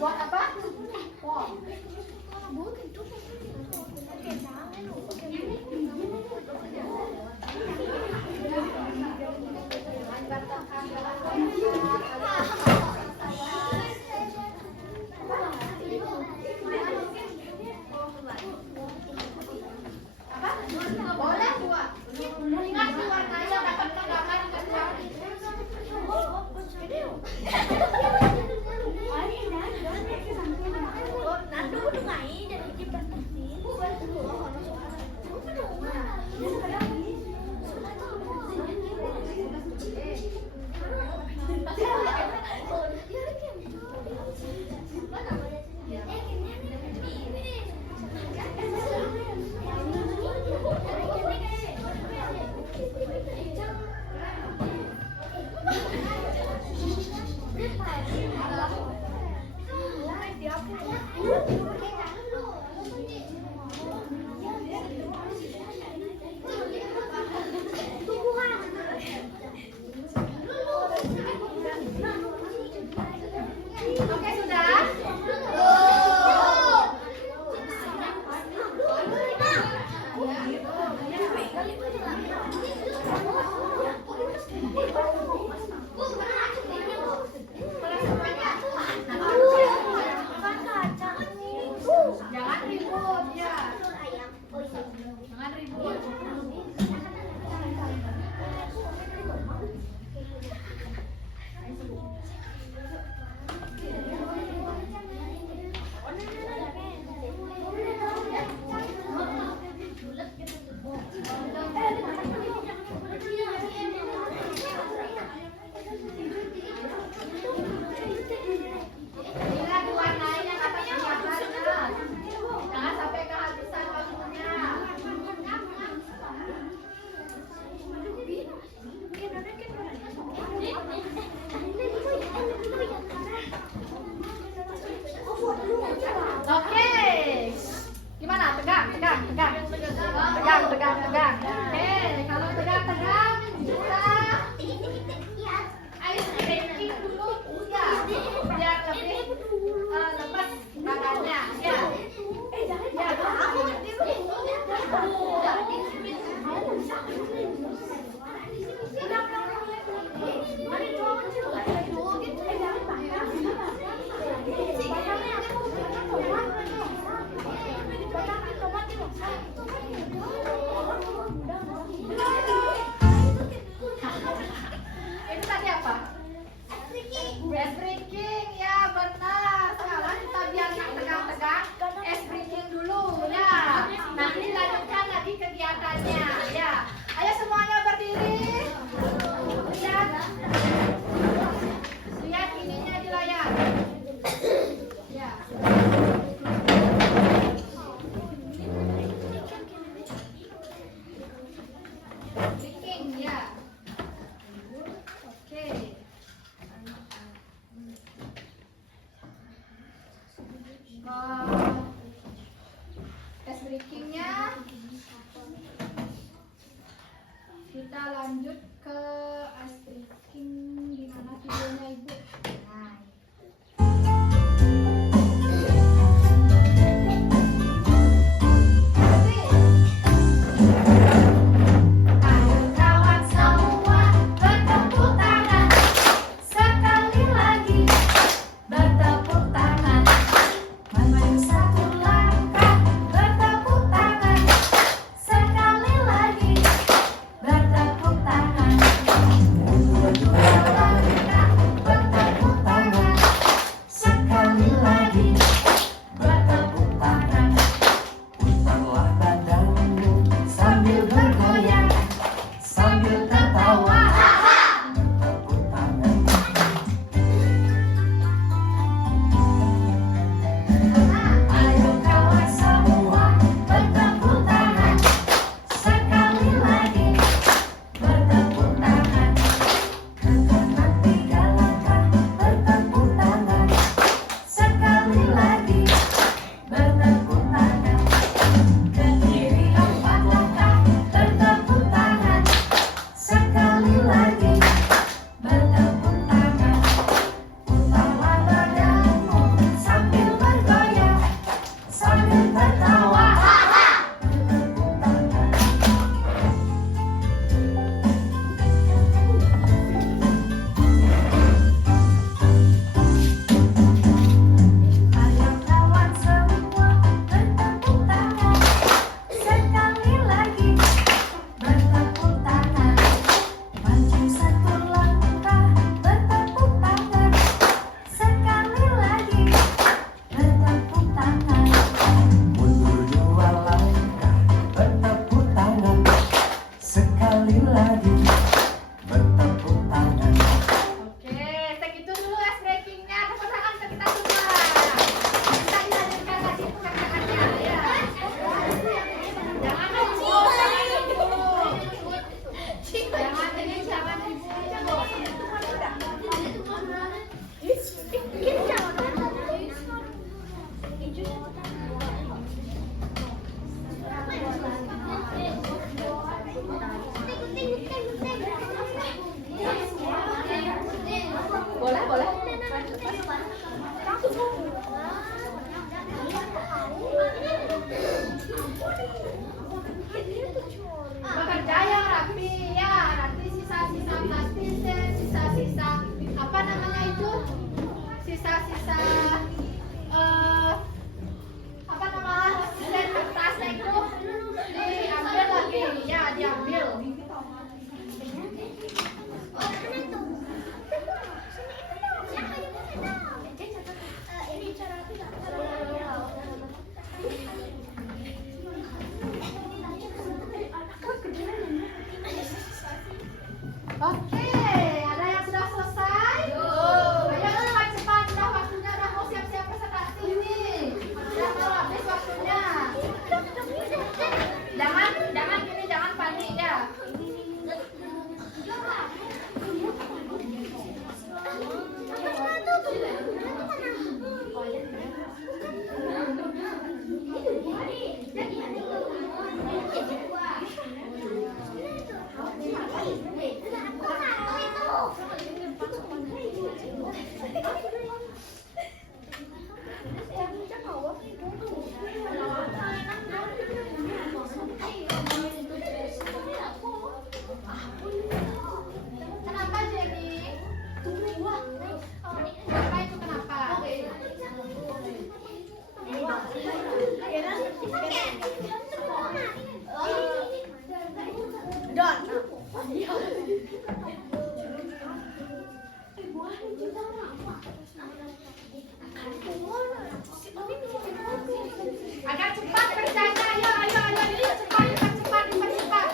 Buat apa? Wow. Apa? Boleh dua. Ingat warnanya dapat gambar. Ini tadi apa? Es breaking, ya benar. Sekarang kita biar nggak tegang-tegang, es breaking dulu ya. Nanti lanjutkan lagi kegiatannya ya. Ayo semuanya berdiri. Lihat, lihat ininya di layar. Ya. Breaking ya. Oke. Es breakingnya kita lanjut ke es breaking di mana videonya ibu. Nah. Ayo kawan semua bertepuk tangan sekali lagi, bertepuk tangan. Maju satu langkah, bertepuk tangan sekali lagi, bertepuk tangan. Mundur dua langkah, bertepuk tangan sekali lagi, bertepuk tangan. Putarlah badanmu sambil bergoyang, sambil tertawa. Bertepuk tangan. Ayo kawan semua bertepuk tangan sekali lagi, bertepuk tangan. Ke kanan 3 langkah, bertepuk tangan. Sekali lagi, bertepuk tangan. Ke kiri 4 langkah, bertepuk tangan. Sekali lagi, bertepuk tangan. Putarlah badanmu sambil bergoyang, sambil tertawa. Bertepuk tangan. Ayo kawan semua bertepuk tangan sekali lagi, bertepuk tangan. Maju satu langkah, bertepuk tangan sekali lagi, bertepuk tangan. Mundur 2 langkah, bertepuk tangan sekali lagi, bertepuk tangan. Oke, segitu dulu es breakingnya. Tepuk tangan untuk kita semua. Kita dilanjutkan lagi pekerjaannya ya. Jangan dulu, jangan dulu. Jangan ini, jangan ibu. Boleh, boleh. Bekerja yang rapi ya. Nanti sisa-sisa plastik, sisa-sisa apa namanya itu? Sisa-sisa apa namanya? Dan kertasnya itu diambil lagi ya, diambil. Oke, ada yang sudah selesai? Ayo cepat-cepat, udah waktunya, udah mau siap-siap presentasi ini. Udah mau habis waktunya. Jangan gini, jangan panik ya. Udon. Agak cepat kerjanya. Ayo, ayo, ayo. Ini cepat, cepat, cepat, cepat, cepat.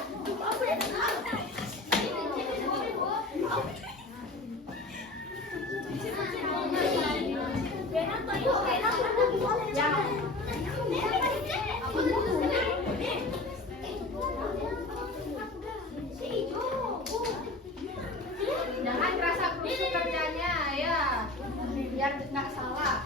Jangan kerasa kerusuk kerjanya, ya. Biar nggak salah.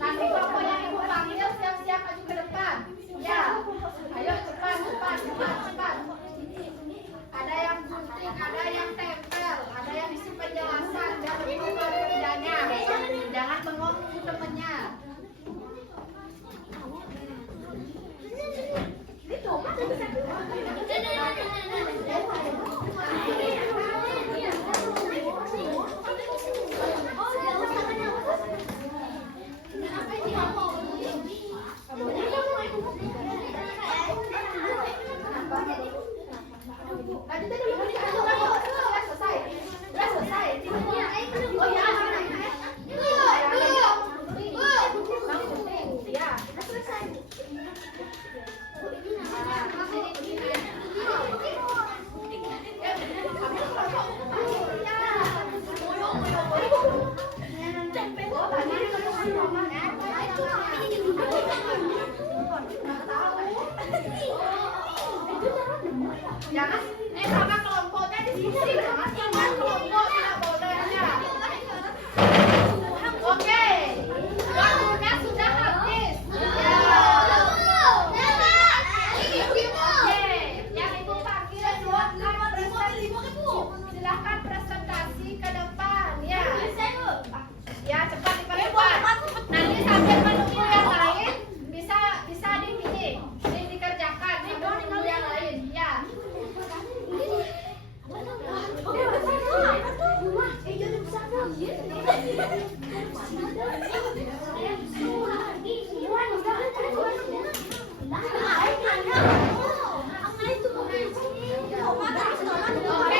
Nanti kelompok yang ibu panggil siap-siap maju ke depan. Ya, ayo cepat, cepat, cepat, cepat. Ada yang gunting, ada yang tempel, ada yang isi penjelasan dan cepat kerjanya. Jangan bengong nunggu temennya. Jangan sama kelompoknya di sini, jangan sama kelompok, tidak boleh ya. Oke, waktunya sudah habis. Ya. Oke, yang ibu panggil silahkan presentasi ke depan ya. Ya cepat cepat. Nanti sambil menunggu yang lain bisa dikerjakan sambil menunggu yang lain ya. Oke,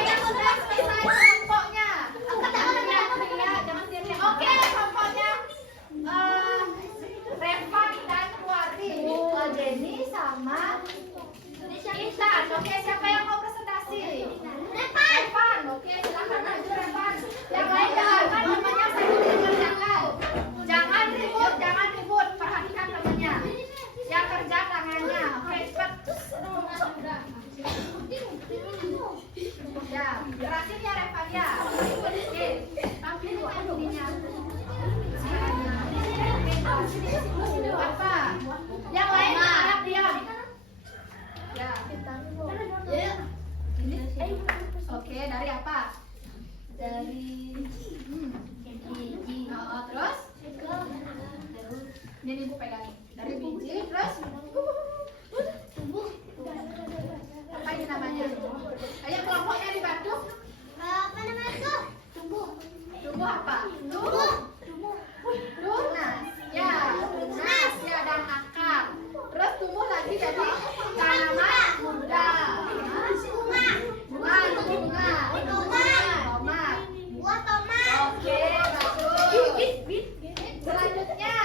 yang sudah selesai kelompoknya. Jangan dilihat. Oke, kelompoknya Revan dan Kuari, Jenny sama Intan. Oke, siapa yang mau presentasi? Revan. Oke, silakan maju Revan. Yang lain jangan namanya saya dikerjakan. Jangan ribut, perhatikan temannya. Yang kerja tangannya. Oke, cepat. Ya, gerakin ya Revan ya. Oke, tampilkan ininya. Apa? Yang lain harap diam. Ya. Oke, dari apa? Dari biji. Oh, terus? Ini ibu pegangin. Dari biji, terus? Apa ini namanya? Ayo kelompoknya dibantu. Tumbuh apa? Tunas. Ya, tunas ya dan akar. Terus tumbuh lagi jadi tanaman muda. Tomat. Oke, bagus. Selanjutnya.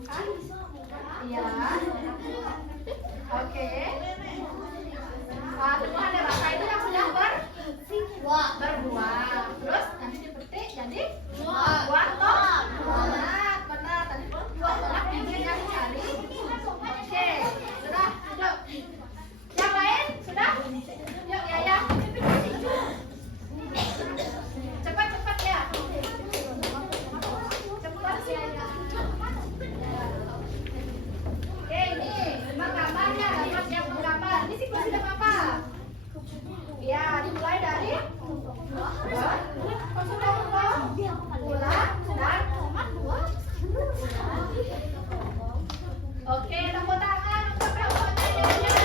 Bukan? Iya. Oke. Tumbuhan dewasa itu yang sudah berbuah. Terus nanti dipetik jadi buah tomat. Benar. Tadi buah tomat bijinya dicari. Oke. Sudah. Duduk. Yang lain sudah? Yuk ya. Cepat ya. Cepat ya. Oke, ini menggambarnya, dapat yang menggambar. Ini siklus hidup apa? Ya, dimulai dari buah, gula, dan oke, tepuk tangan untuk kelompoknya.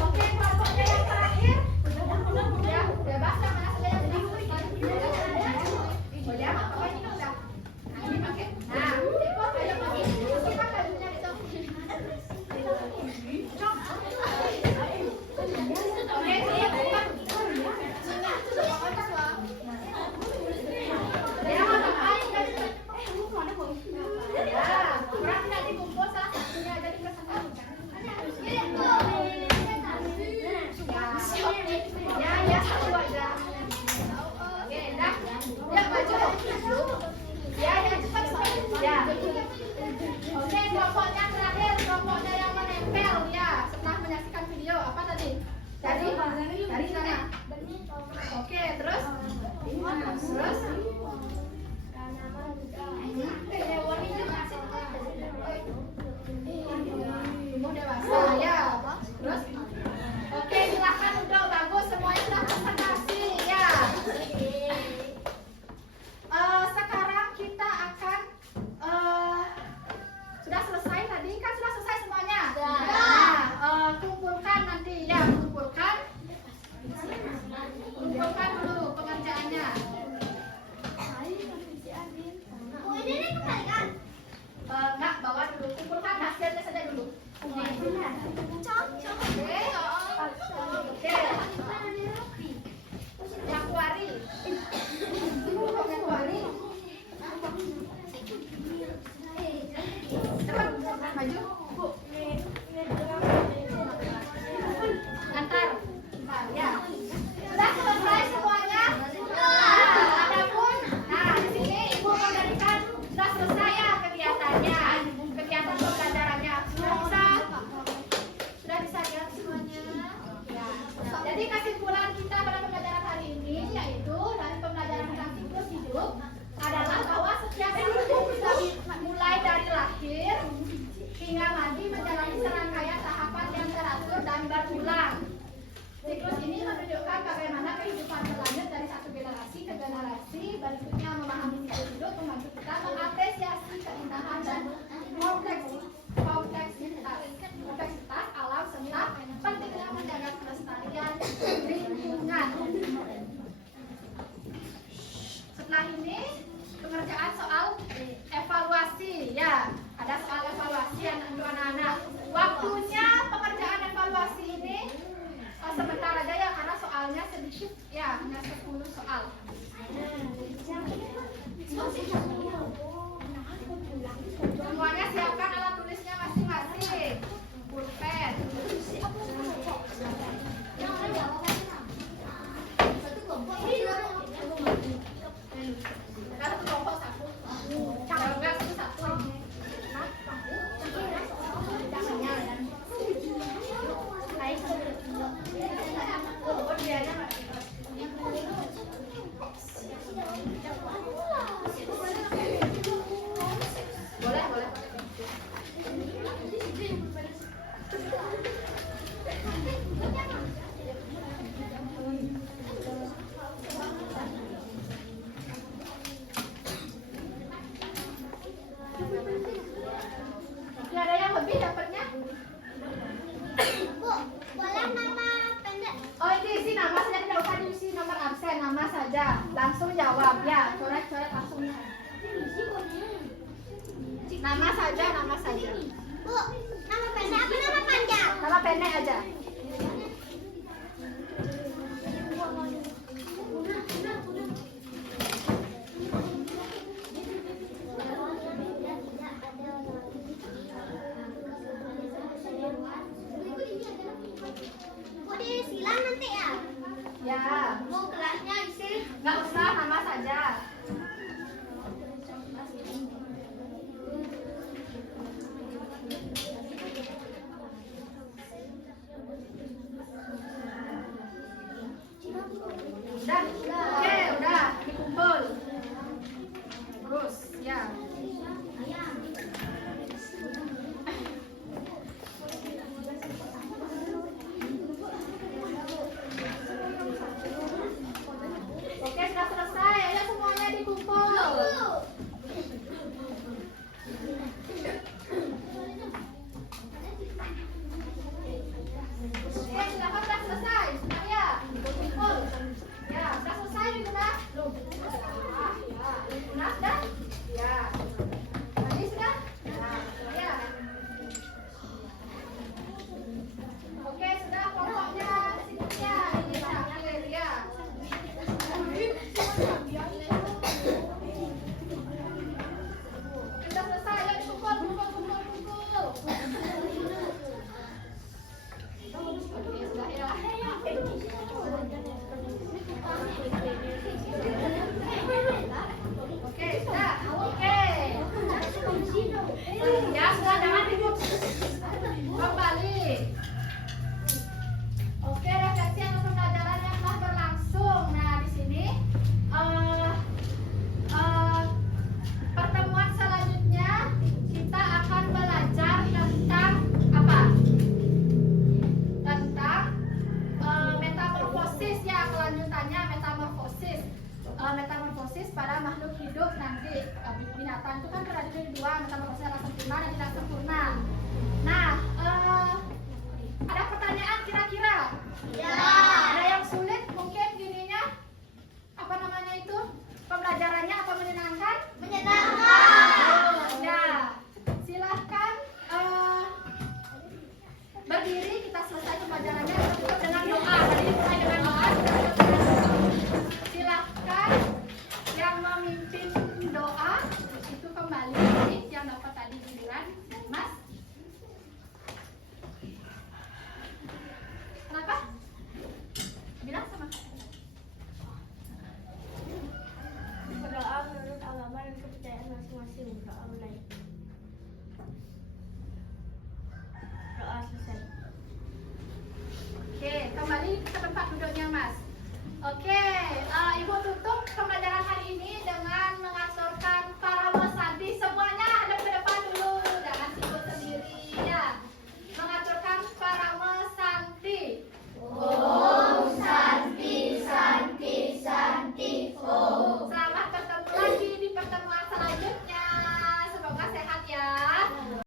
Oke, kelompoknya yang terakhir. Ya, bebas ya, mana saja yang sedang oh ya, oh ini udah. Nah, ini pakai. Nah, ikut ayo pakai. Kita bajunya itu. Oke, siap. Ya, mau ngapain? Ya, kurang tidak dikumpul salah satunya jadi kesenangan. Ya, satu aja. Oke, dah. Ya, maju. Ya, cepat. Ya. Oke, kelompoknya terakhir, kelompoknya yang menempel ya. Setelah menyaksikan video, apa tadi? Dari sana. Oke, terus? Mau dewasa ya. Terus? Oke, silakan udah bagus semuanya sudah presentasi ya. Sekarang kita akan sudah selesai tadi kan sudah selesai semuanya. Nah, kumpulkan nanti ya, kumpulkan dulu pengerjaannya. Enggak, bawa dulu, kumpulkan hasilnya saja dulu. Oke. Yang kuari. Cepat, maju. Antar. Ya. Sudah selesai semuanya? Adapun, di sini Ibu memberikan sudah selesai ya kegiatannya, kegiatan pembelajarannya. Sudah bisa lihat semuanya? Ya. Jadi kesimpulan kita pada pembelajaran hari ini yaitu dari pembelajaran tentang siklus hidup adalah bahwa setiap hidup bisa mulai dari lahir hingga mati menjalani serangkaian tahapan yang teratur dan berulang. Siklus ini menunjukkan bagaimana kehidupan berlanjut dari satu generasi ke generasi, berikutnya memahami siklus hidup membantu kita mengapresiasi keindahan dan kompleksitas alam serta pentingnya menjaga kelestarian lingkungan. Setelah ini pengerjaan soal evaluasi ya, ada soal evaluasi untuk anak-anak. Waktunya pengerjaan evaluasi ini sebentar aja ya karena soalnya sedikit ya, hanya 10 soal. Semuanya siapkan alat tulisnya masing-masing. Pulpen. Kalau kelompok satu. Kalau enggak satu. Boleh. Ini ada yang lebih dapatnya? Bu, boleh nama pendek? Oh, ini isi nama saja, tidak usah diisi nomor absen, nama saja. Langsung jawab ya, coret-coret langsung. Nama saja. Bu, nama pendek apa nama panjang? Nama pendek aja. Ya sudah, jangan ribut. Kembali. Oke, refleksi atau pembelajaran yang telah berlangsung. Nah, di sini pertemuan selanjutnya kita akan belajar tentang apa? Tentang metamorfosis ya, kelanjutannya metamorfosis. Metamorfosis pada makhluk hidup nanti. Binatang itu kan terbagi dari dua, metamorfosis adalah sempurna dan tidak sempurna. Nah, ada pertanyaan kira-kira? Ya. Ada yang sulit mungkin gininya? Apa namanya itu? Pembelajarannya apa menyenangkan? Menyenangkan. Ya, silahkan berdiri, kita selesai pembelajarannya. Kita tutup dengan doa. Tadi mulai dengan doa. Silahkan yang memimpin doa itu kembali yang dapat tadi giliran, Mas. Kenapa? Bilang sama Berdoa menurut agama dan kepercayaan masing-masing. Doa mulai. Doa selesai. Oke, kembali ke tempat duduknya, Mas. Oke,